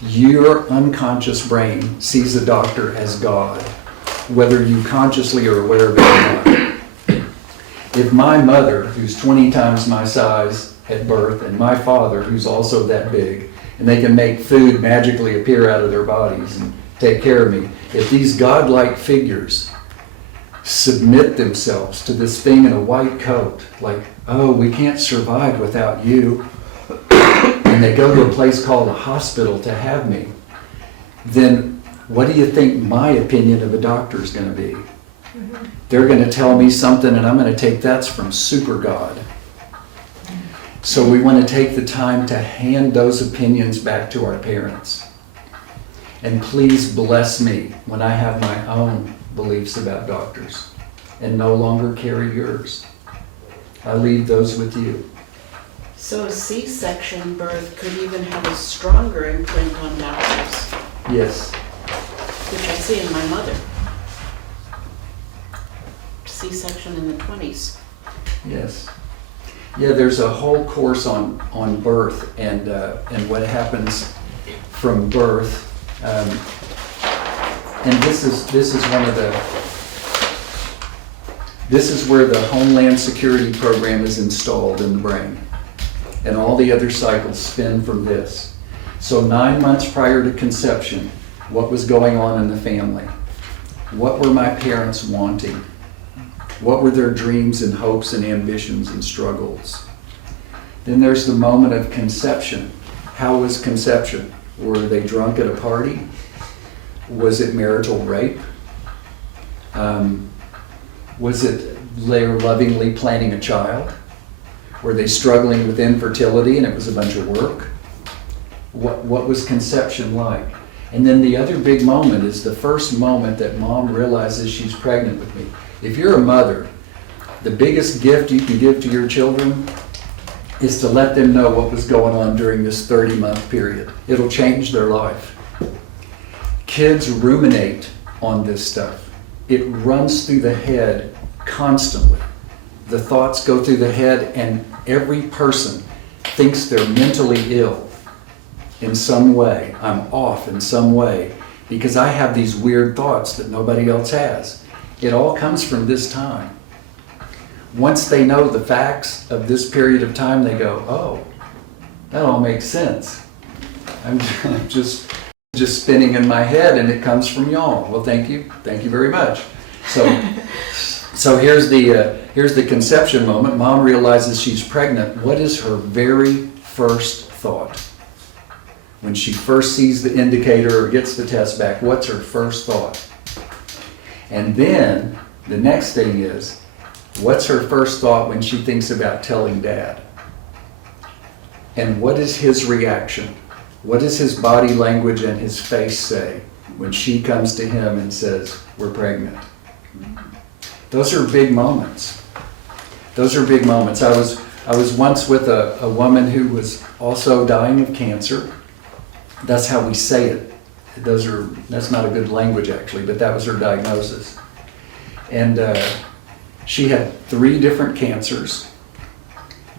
your unconscious brain sees a doctor as God, whether you consciously are aware of it or not. If my mother, who's 20 times my size at birth, and my father, who's also that big, and they can make food magically appear out of their bodies and take care of me, if these godlike figures submit themselves to this thing in a white coat, like, oh, we can't survive without you, and they go to a place called a hospital to have me, then what do you think my opinion of a doctor is going to be? They're going to tell me something, and I'm going to take that's from super God. So we want to take the time to hand those opinions back to our parents. And please bless me when I have my own beliefs about doctors and no longer carry yours. I leave those with you. So a C-section birth could even have a stronger imprint on doctors, Yes. which I see in my mother. C-section in the 20s. Yes. Yeah, there's a whole course on birth and what happens from birth. And this is one of the, this is where the Homeland Security program is installed in the brain. And all the other cycles spin from this. So 9 months prior to conception, what was going on in the family? What were my parents wanting? What were their dreams and hopes and ambitions and struggles? Then there's the moment of conception. How was conception? Were they drunk at a party? Was it marital rape? Was it they were lovingly planning a child? Were they struggling with infertility and it was a bunch of work? What was conception like? And then the other big moment is the first moment that mom realizes she's pregnant with me. If you're a mother, the biggest gift you can give to your children is to let them know what was going on during this 30-month period. It'll change their life. Kids ruminate on this stuff. It runs through the head constantly. The thoughts go through the head, and every person thinks they're mentally ill in some way. I'm off in some way because I have these weird thoughts that nobody else has. It all comes from this time. Once they know the facts of this period of time, they go, oh, that all makes sense. I'm just just spinning in my head, and it comes from y'all. Well, thank you very much. So here's the conception moment. Mom realizes she's pregnant. What is her very first thought? When she first sees the indicator or gets the test back, what's her first thought? And then the next thing is, what's her first thought when she thinks about telling Dad? And what is his reaction? What does his body language and his face say when she comes to him and says, we're pregnant? Those are big moments. Those are big moments. I was once with a woman who was also dying of cancer. That's how we say it. That's not a good language actually, but that was her diagnosis. And she had 3 different cancers,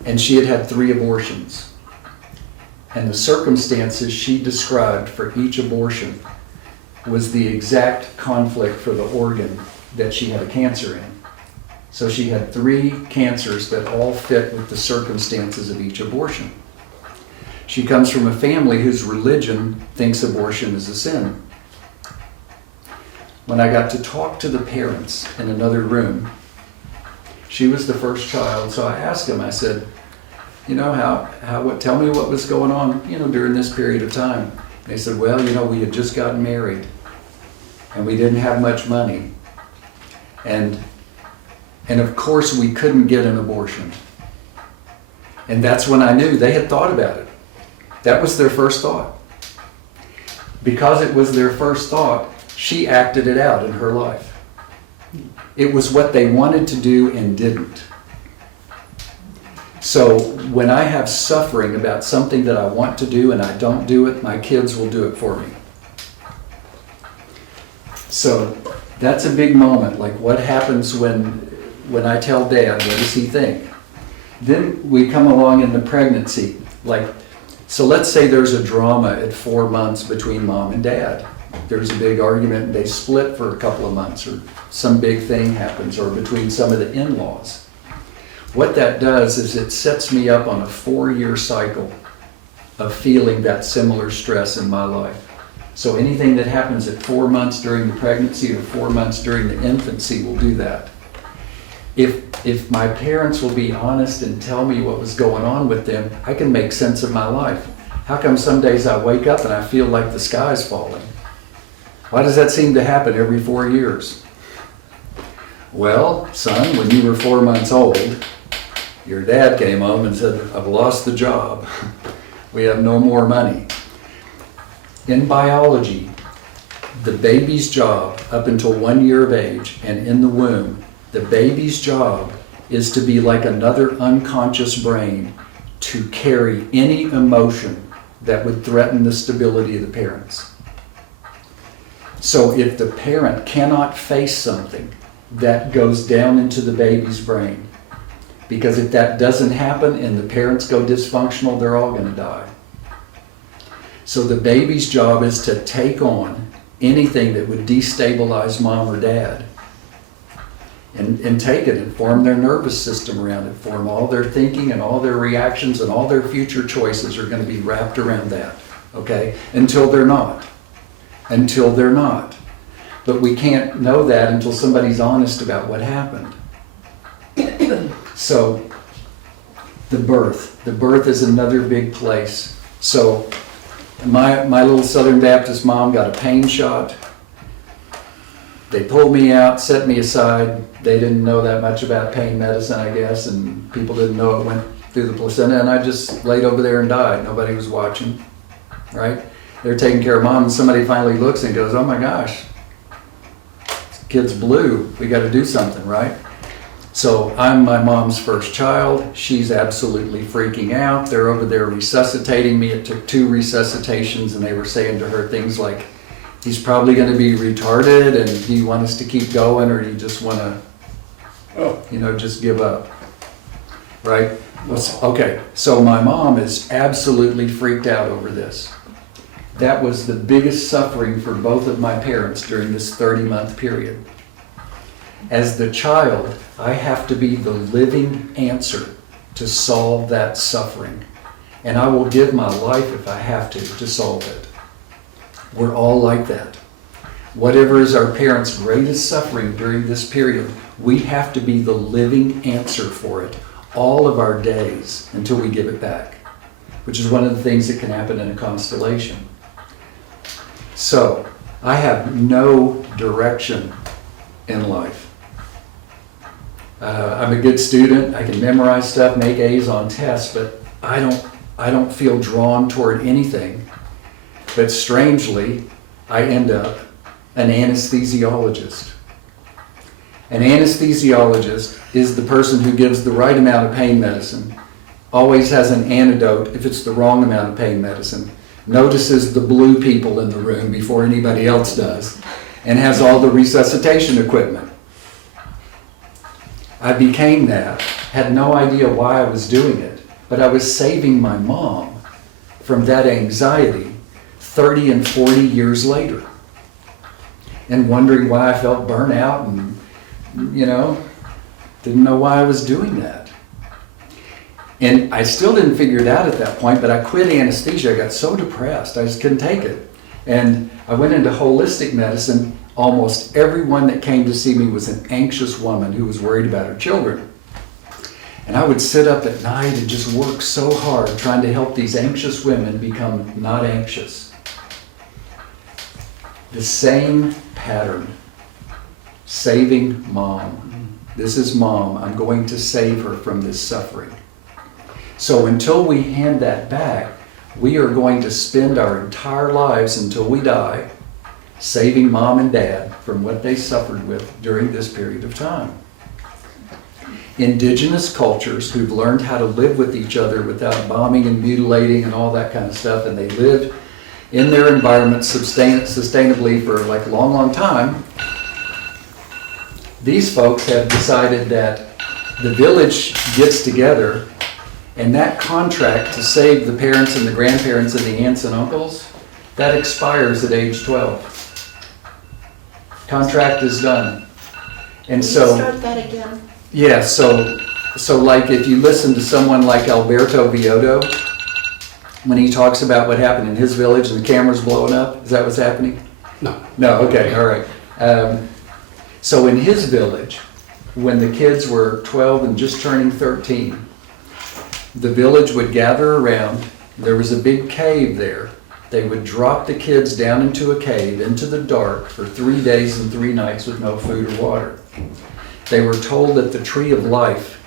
and she had 3 abortions. And the circumstances she described for each abortion was the exact conflict for the organ that she had a cancer in. So she had 3 cancers that all fit with the circumstances of each abortion. She comes from a family whose religion thinks abortion is a sin. When I got to talk to the parents in another room, she was the first child, so I asked them, I said, tell me what was going on, during this period of time. And they said, well, we had just gotten married, and we didn't have much money. And of course we couldn't get an abortion. And that's when I knew they had thought about it. That was their first thought. Because it was their first thought, she acted it out in her life. It was what they wanted to do and didn't. So when I have suffering about something that I want to do and I don't do it, my kids will do it for me. So that's a big moment. Like, what happens when I tell Dad, what does he think? Then we come along in the pregnancy. So let's say there's a drama at 4 months between Mom and Dad. There's a big argument and they split for a couple of months, or some big thing happens, or between some of the in-laws. What that does is it sets me up on a 4-year cycle of feeling that similar stress in my life. So anything that happens at 4 months during the pregnancy or 4 months during the infancy will do that. If my parents will be honest and tell me what was going on with them, I can make sense of my life. How come some days I wake up and I feel like the sky's falling? Why does that seem to happen every 4 years? Well, son, when you were 4 months old, your dad came home and said, I've lost the job. We have no more money. In biology, the baby's job up until 1 year of age and in the womb, the baby's job is to be like another unconscious brain to carry any emotion that would threaten the stability of the parents. So if the parent cannot face something, that goes down into the baby's brain. Because if that doesn't happen and the parents go dysfunctional, they're all going to die. So the baby's job is to take on anything that would destabilize Mom or Dad and take it and form their nervous system around it, form all their thinking and all their reactions and all their future choices are going to be wrapped around that, okay? Until they're not. But we can't know that until somebody's honest about what happened. So the birth is another big place. So my little Southern Baptist mom got a pain shot. They pulled me out, set me aside. They didn't know that much about pain medicine, I guess, and people didn't know it went through the placenta, and I just laid over there and died. Nobody was watching, right? They're taking care of Mom, and somebody finally looks and goes, oh my gosh, this kid's blue. We got to do something, right? So I'm my mom's first child. She's absolutely freaking out. They're over there resuscitating me. It took 2 resuscitations, and they were saying to her things like, he's probably going to be retarded, and do you want us to keep going, or do you just want to, just give up, right? Okay, so my mom is absolutely freaked out over this. That was the biggest suffering for both of my parents during this 30-month period. As the child, I have to be the living answer to solve that suffering. And I will give my life if I have to solve it. We're all like that. Whatever is our parents' greatest suffering during this period, we have to be the living answer for it all of our days until we give it back, which is one of the things that can happen in a constellation. So, I have no direction in life. I'm a good student. I can memorize stuff, make A's on tests, but I don't feel drawn toward anything. But strangely, I end up an anesthesiologist. An anesthesiologist is the person who gives the right amount of pain medicine, always has an antidote if it's the wrong amount of pain medicine, notices the blue people in the room before anybody else does, and has all the resuscitation equipment. I became that, had no idea why I was doing it, but I was saving my mom from that anxiety 30 and 40 years later, and wondering why I felt burnt out and, didn't know why I was doing that. And I still didn't figure it out at that point, but I quit anesthesia. I got so depressed, I just couldn't take it. And I went into holistic medicine. Almost everyone that came to see me was an anxious woman who was worried about her children. And I would sit up at night and just work so hard trying to help these anxious women become not anxious. The same pattern. Saving mom. This is mom. I'm going to save her from this suffering. So until we hand that back, we are going to spend our entire lives until we die saving mom and dad from what they suffered with during this period of time. Indigenous cultures who've learned how to live with each other without bombing and mutilating and all that kind of stuff, and they live in their environment sustainably for like a long, long time, these folks have decided that the village gets together and that contract to save the parents and the grandparents and the aunts and uncles, that expires at age 12. Contract is done. And Can so, you start that again? yeah, so like if you listen to someone like Alberto Villoldo, when he talks about what happened in his village and the cameras blowing up, is that what's happening? No. No, okay, all right. So in his village, when the kids were 12 and just turning 13, the village would gather around. There was a big cave there. They would drop the kids down into a cave, into the dark, for 3 days and 3 nights with no food or water. They were told that the tree of life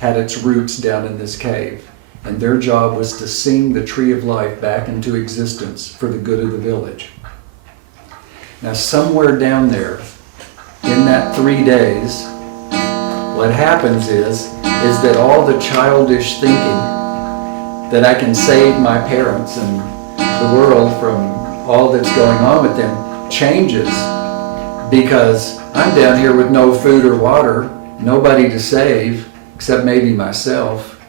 had its roots down in this cave, and their job was to sing the tree of life back into existence for the good of the village. Now, somewhere down there, in that 3 days, what happens is that all the childish thinking that I can save my parents and the world from all that's going on with them changes, because I'm down here with no food or water, nobody to save except maybe myself.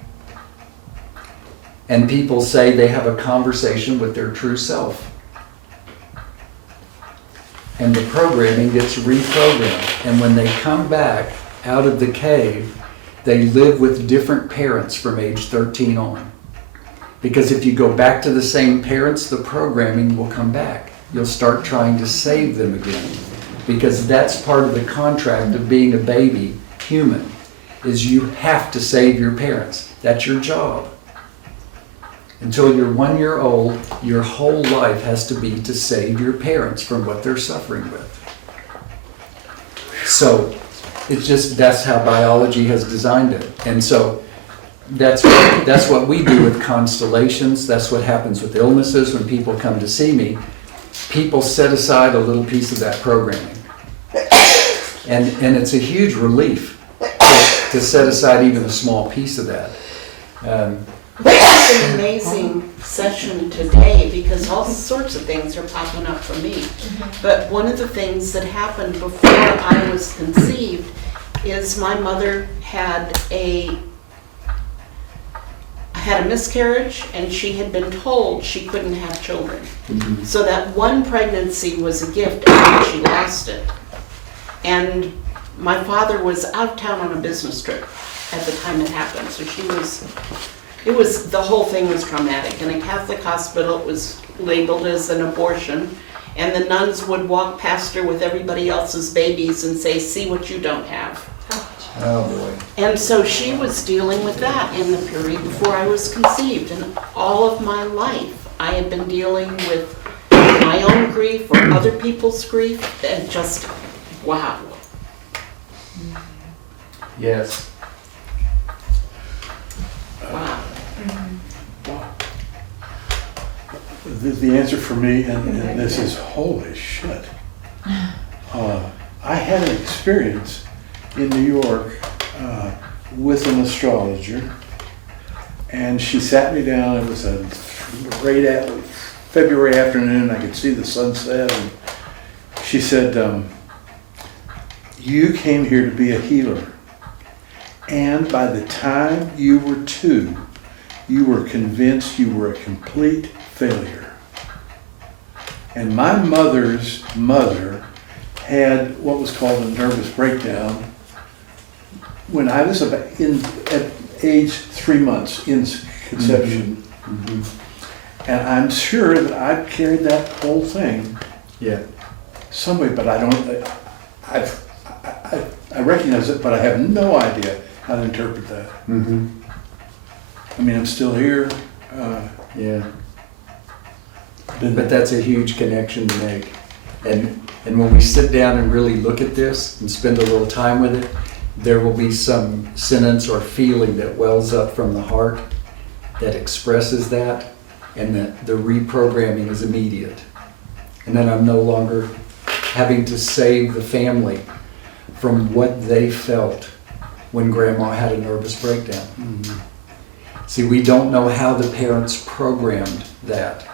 And people say they have a conversation with their true self. And the programming gets reprogrammed. And when they come back out of the cave, they live with different parents from age 13 on. Because if you go back to the same parents, the programming will come back. You'll start trying to save them again. Because that's part of the contract of being a baby human, is you have to save your parents. That's your job. Until you're 1 year old, your whole life has to be to save your parents from what they're suffering with. So it's just, that's how biology has designed it. And so that's what we do with constellations. That's what happens with illnesses. When people come to see me, people set aside a little piece of that programming. And it's a huge relief to set aside even a small piece of that. It's an amazing session today because all sorts of things are popping up for me. But one of the things that happened before I was conceived is my mother had a miscarriage, and she had been told she couldn't have children. So that one pregnancy was a gift, and then she lost it. And my father was out of town on a business trip at the time it happened. So the whole thing was traumatic. In a Catholic hospital, it was labeled as an abortion, And the nuns would walk past her with everybody else's babies and say, see what you don't have. Oh, boy. And so she was dealing with that in the period before I was conceived. And all of my life, I had been dealing with my own grief or other people's grief, and just, wow. Yes. Wow. The answer for me, and this is holy shit. I had an experience in New York with an astrologer, and she sat me down. It was a great February afternoon. I could see the sunset, and she said, you came here to be a healer, and by the time you were 2, you were convinced you were a complete failure. And my mother's mother had what was called a nervous breakdown when I was at age 3 months in conception. Mm-hmm. And I'm sure that I've carried that whole thing Yeah. some way, but I recognize it, but I have no idea how to interpret that. Mm-hmm. I mean, I'm still here. Yeah. But that's a huge connection to make. And when we sit down and really look at this and spend a little time with it, there will be some sentence or feeling that wells up from the heart that expresses that, and that the reprogramming is immediate. And then I'm no longer having to save the family from what they felt when grandma had a nervous breakdown. Mm-hmm. See, we don't know how the parents programmed that.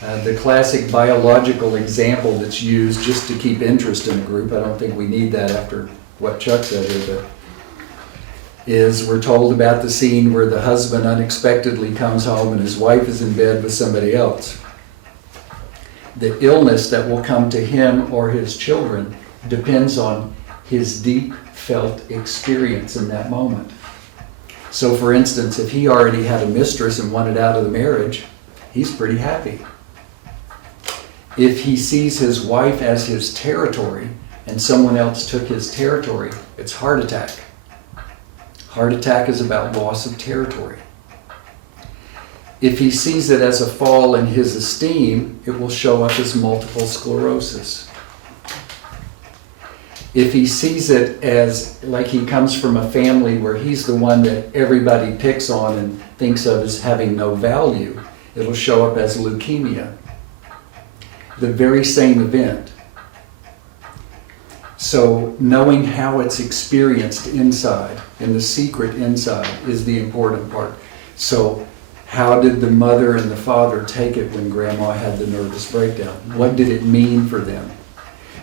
The classic biological example that's used just to keep interest in the group, I don't think we need that after what Chuck said here, but is we're told about the scene where the husband unexpectedly comes home and his wife is in bed with somebody else. The illness that will come to him or his children depends on his deep felt experience in that moment. So for instance, if he already had a mistress and wanted out of the marriage, he's pretty happy. If he sees his wife as his territory and someone else took his territory, it's heart attack. Heart attack is about loss of territory. If he sees it as a fall in his esteem, it will show up as multiple sclerosis. If he sees it as like he comes from a family where he's the one that everybody picks on and thinks of as having no value, it'll show up as leukemia. The very same event. So knowing how it's experienced inside, and the secret inside, is the important part. So how did the mother and the father take it when grandma had the nervous breakdown? What did it mean for them?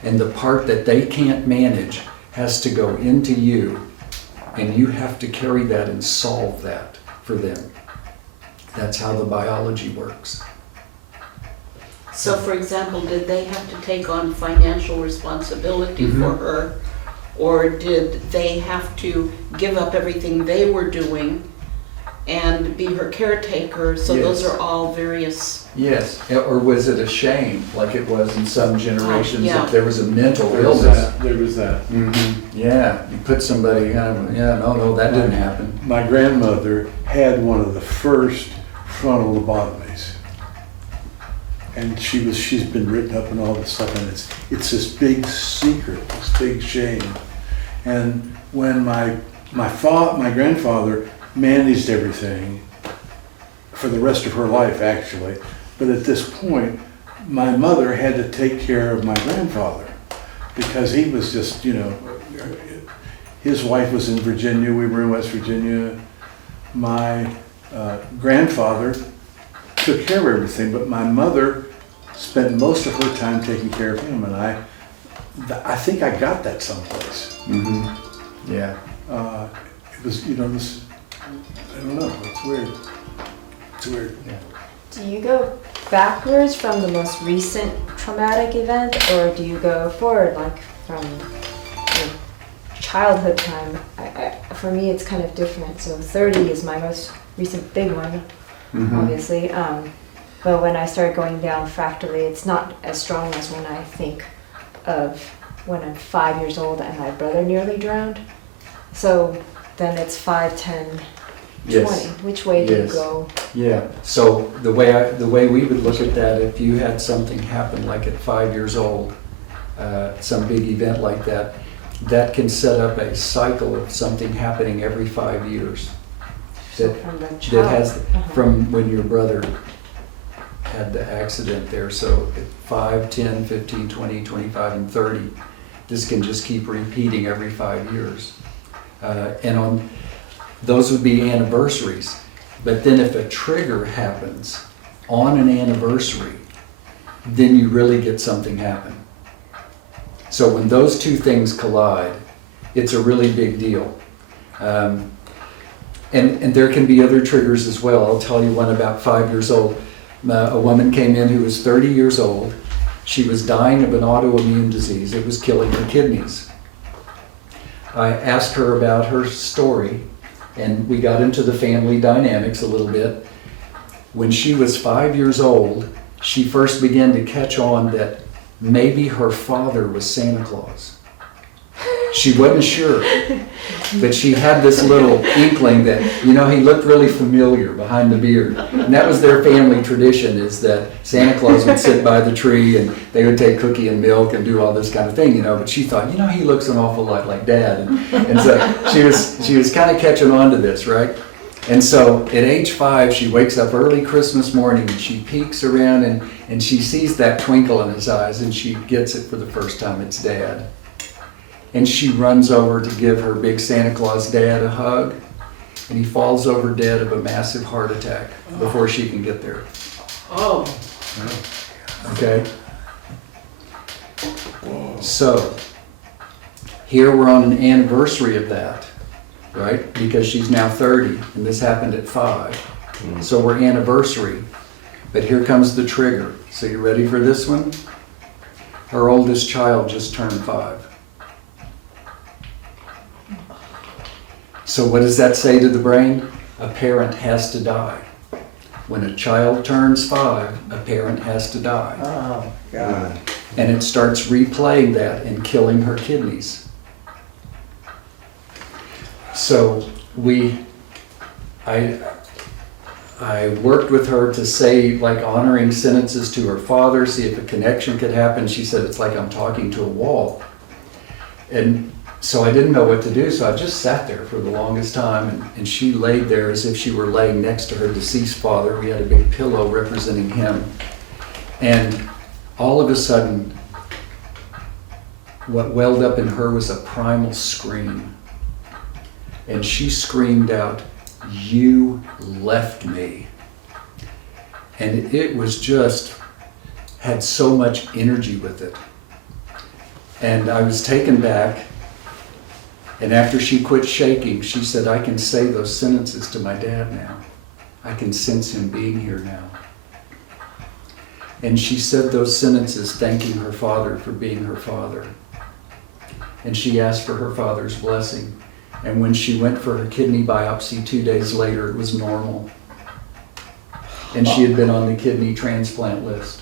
And the part that they can't manage has to go into you, and you have to carry that and solve that for them. That's how the biology works. So for example, did they have to take on financial responsibility for her? Or did they have to give up everything they were doing and be her caretaker? So those Yes. are all various. Yes, or was it a shame, like it was in some generations, yeah. if there was a mental There was illness? that. There was that. Yeah, you put somebody, no, that didn't happen. My grandmother had one of the first frontal lobotomies. And she's been written up and all this stuff, and it's this big secret, this big shame. And when my grandfather managed everything for the rest of her life, actually, but at this point, my mother had to take care of my grandfather because he was just, his wife was in Virginia, we were in West Virginia. My grandfather took care of everything, but my mother spent most of her time taking care of him, and I think I got that someplace. Yeah. It was, this, I don't know, it's weird. It's weird. Yeah. Do you go backwards from the most recent traumatic event, or do you go forward, like from your childhood time? For me, it's kind of different. So 30 is my most recent big one, obviously. But when I started going down fractally, it's not as strong as when I think of when I'm 5 years old and my brother nearly drowned. So then it's 5, 10, 20. Yes. Which way do you Yes. go? Yeah, so the way we would look at that, if you had something happen like at 5 years old, some big event like that, that can set up a cycle of something happening every 5 years. So That, from the that child. has, Uh-huh. from when your brother had the accident there, so at 5, 10, 15, 20, 25, and 30, this can just keep repeating every 5 years. And on those would be anniversaries. But then if a trigger happens on an anniversary, then you really get something happen. So when those two things collide, it's a really big deal. And there can be other triggers as well. I'll tell you one about 5 years old. A woman came in who was 30 years old. She was dying of an autoimmune disease. It was killing her kidneys. I asked her about her story, and we got into the family dynamics a little bit. When she was 5 years old, she first began to catch on that maybe her father was Santa Claus. She wasn't sure, but she had this little inkling that, he looked really familiar behind the beard. And that was their family tradition, is that Santa Claus would sit by the tree and they would take cookie and milk and do all this kind of thing, but she thought, he looks an awful lot like Dad. And so she was kind of catching on to this, right? And so at age 5, she wakes up early Christmas morning and she peeks around and she sees that twinkle in his eyes and she gets it for the first time. It's Dad. And she runs over to give her big Santa Claus dad a hug, and he falls over dead of a massive heart attack before she can get there. Oh, Okay? So, here we're on an anniversary of that, right? Because she's now 30, and this happened at 5. So we're anniversary, but here comes the trigger. So you ready for this one? Her oldest child just turned 5. So what does that say to the brain? A parent has to die. When a child turns 5, a parent has to die. Oh, God. And it starts replaying that and killing her kidneys. So I worked with her to say like honoring sentences to her father, see if a connection could happen. She said, it's like I'm talking to a wall. And so I didn't know what to do, so I just sat there for the longest time, and she laid there as if she were laying next to her deceased father. We had a big pillow representing him. And all of a sudden, what welled up in her was a primal scream. And she screamed out, "You left me." And it was just, had so much energy with it. And I was taken back. And after she quit shaking, she said, I can say those sentences to my dad now. I can sense him being here now. And she said those sentences thanking her father for being her father. And she asked for her father's blessing. And when she went for her kidney biopsy 2 days later, it was normal. And she had been on the kidney transplant list.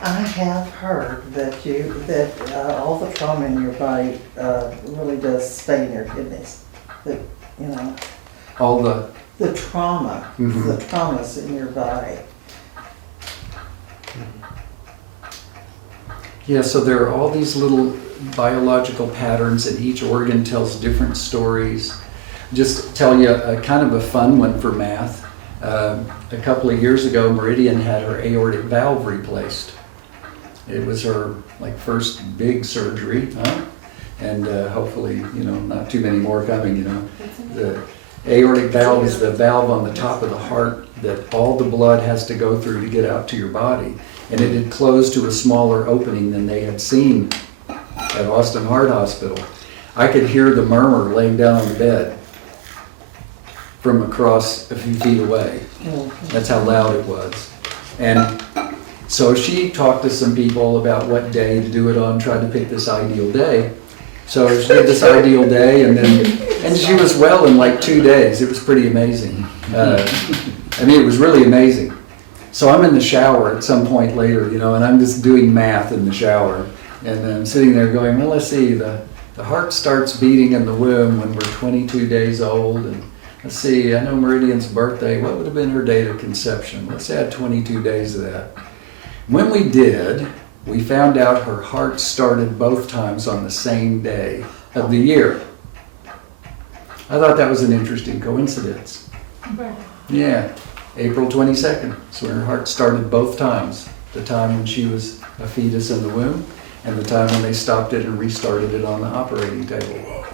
I have heard that all the trauma in your body really does stay in your kidneys. That, All the, the trauma, Mhm. the traumas in your body. yeah, so there are all these little biological patterns and each organ tells different stories. Just tell you a kind of a fun one for math. A couple of years ago, Meridian had her aortic valve replaced. It was her first big surgery, huh? And hopefully, not too many more coming, The aortic valve is the valve on the top of the heart that all the blood has to go through to get out to your body. And it had closed to a smaller opening than they had seen at Austin Heart Hospital. I could hear the murmur laying down on the bed from across a few feet away. That's how loud it was. And so she talked to some people about what day to do it on, tried to pick this ideal day. So she had this ideal day, and she was well in like 2 days. It was pretty amazing. I mean, it was really amazing. So I'm in the shower at some point later, and I'm just doing math in the shower. And I'm sitting there going, well, let's see, the heart starts beating in the womb when we're 22 days old. And let's see, I know Meridian's birthday. What would have been her date of conception? Let's add 22 days of that. When we did, we found out her heart started both times on the same day of the year. I thought that was an interesting coincidence. Yeah, April 22nd. So her heart started both times. The time when she was a fetus in the womb and the time when they stopped it and restarted it on the operating table.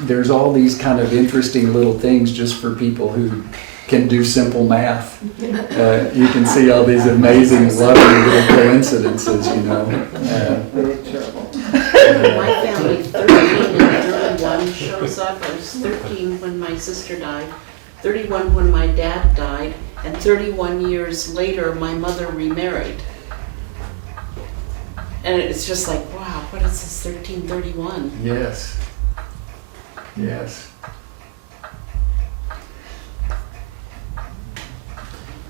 There's all these kind of interesting little things just for people who can do simple math. You can see all these amazing, lovely little coincidences, Very terrible. My family, 13 and 31 shows up. I was 13 when my sister died, 31 when my dad died, and 31 years later, my mother remarried. And it's just like, wow, what is this 1331? Yes. Yes.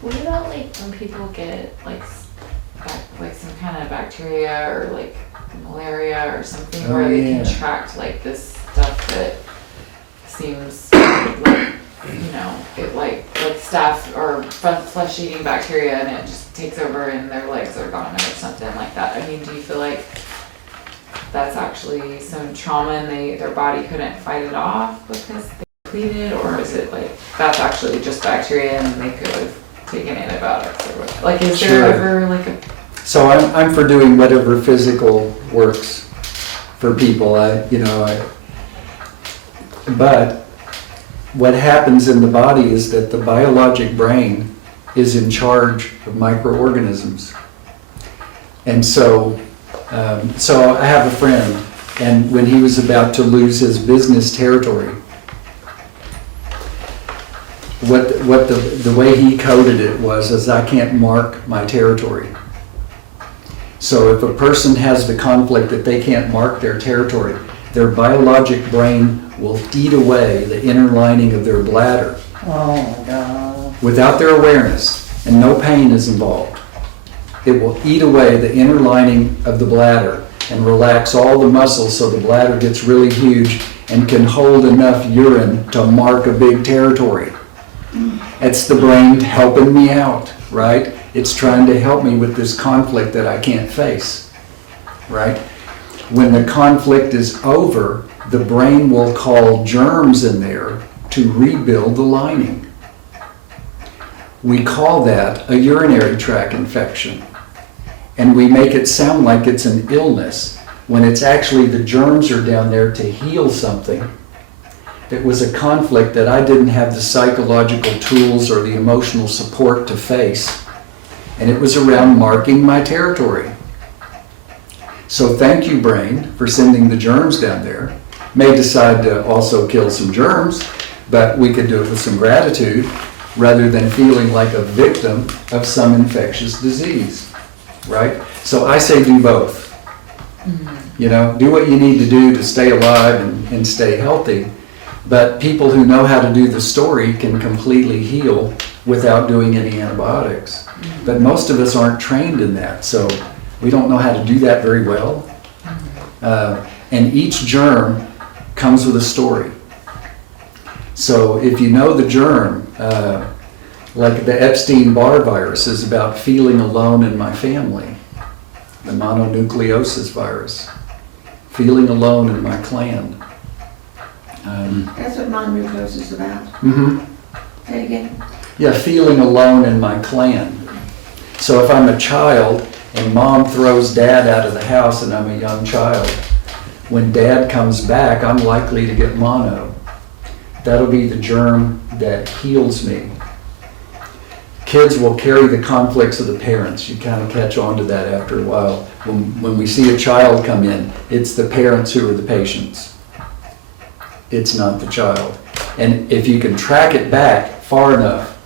What about like when people get like some kind of bacteria or like malaria or something Oh, where they yeah. contract like this stuff that seems like it like staph or flesh eating bacteria and it just takes over and their legs are gone or something like that. I mean, do you feel like that's actually some trauma and their body couldn't fight it off because they depleted, or is it like that's actually just bacteria and they could have taken antibiotics or whatever? Like, is Sure. there ever like a So I'm for doing whatever physical works for people. But what happens in the body is that the biologic brain is in charge of microorganisms. And so I have a friend, and when he was about to lose his business territory, what the way he coded it was I can't mark my territory. So if a person has the conflict that they can't mark their territory, their biologic brain will eat away the inner lining of their bladder Oh my God. without their awareness, and no pain is involved. It will eat away the inner lining of the bladder and relax all the muscles so the bladder gets really huge and can hold enough urine to mark a big territory. It's the brain helping me out, right? It's trying to help me with this conflict that I can't face, right? When the conflict is over, the brain will call germs in there to rebuild the lining. We call that a urinary tract infection. And we make it sound like it's an illness when it's actually the germs are down there to heal something. It was a conflict that I didn't have the psychological tools or the emotional support to face. And it was around marking my territory. So thank you, brain, for sending the germs down there. May decide to also kill some germs, but we could do it with some gratitude rather than feeling like a victim of some infectious disease, right? So I say do both. Do what you need to do to stay alive and stay healthy. But people who know how to do the story can completely heal without doing any antibiotics. But most of us aren't trained in that, so we don't know how to do that very well. And each germ comes with a story. So if you know the germ, like the Epstein-Barr virus is about feeling alone in my family, the mononucleosis virus, feeling alone in my clan. That's what mononucleosis is about. Say it again. Yeah, feeling alone in my clan. So if I'm a child and mom throws dad out of the house and I'm a young child, when dad comes back, I'm likely to get mono. That'll be the germ that heals me. Kids will carry the conflicts of the parents. You kind of catch on to that after a while. When we see a child come in, it's the parents who are the patients. It's not the child. And if you can track it back far enough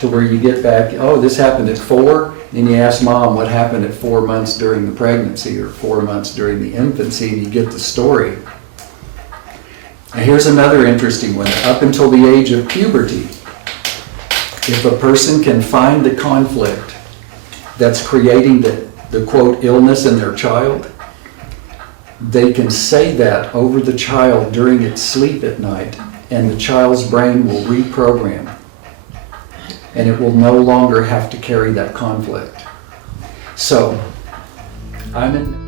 to where you get back, oh, this happened at 4, And you ask mom what happened at 4 months during the pregnancy or 4 months during the infancy, and you get the story. And here's another interesting one. Up until the age of puberty, if a person can find the conflict that's creating the quote illness in their child, they can say that over the child during its sleep at night, and the child's brain will reprogram. And it will no longer have to carry that conflict. So, I'm in...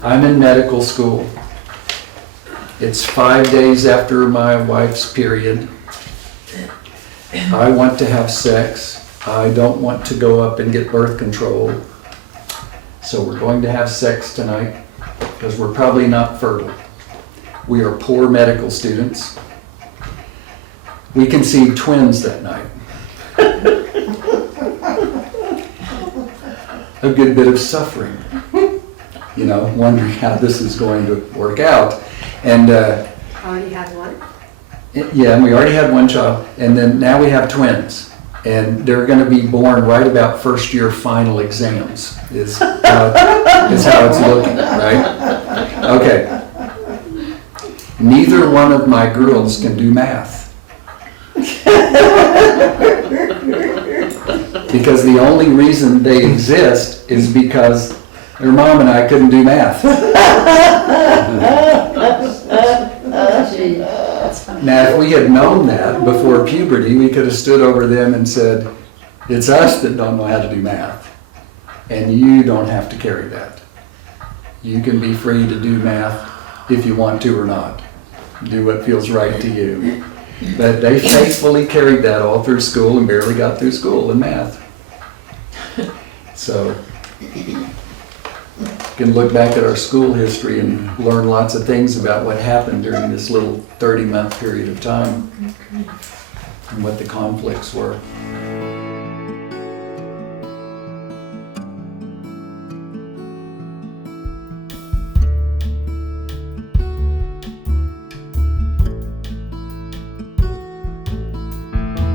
I'm in medical school. It's 5 days after my wife's period. I want to have sex. I don't want to go up and get birth control. So we're going to have sex tonight because we're probably not fertile. We are poor medical students. We conceived twins that night. A good bit of suffering. You know, wondering how this is going to work out. And Already had one? yeah, and we already had one child, and then now we have twins. And they're going to be born right about first year final exams, is how it's looking, right? Okay. Neither one of my girls can do math. Because the only reason they exist is because their mom and I couldn't do math. Now, if we had known that before puberty, we could have stood over them and said, it's us that don't know how to do math, and you don't have to carry that. You can be free to do math if you want to or not. Do what feels right to you. But they faithfully carried that all through school and barely got through school in math. So, you can look back at our school history and learn lots of things about what happened during this little 30-month period of time and what the conflicts were.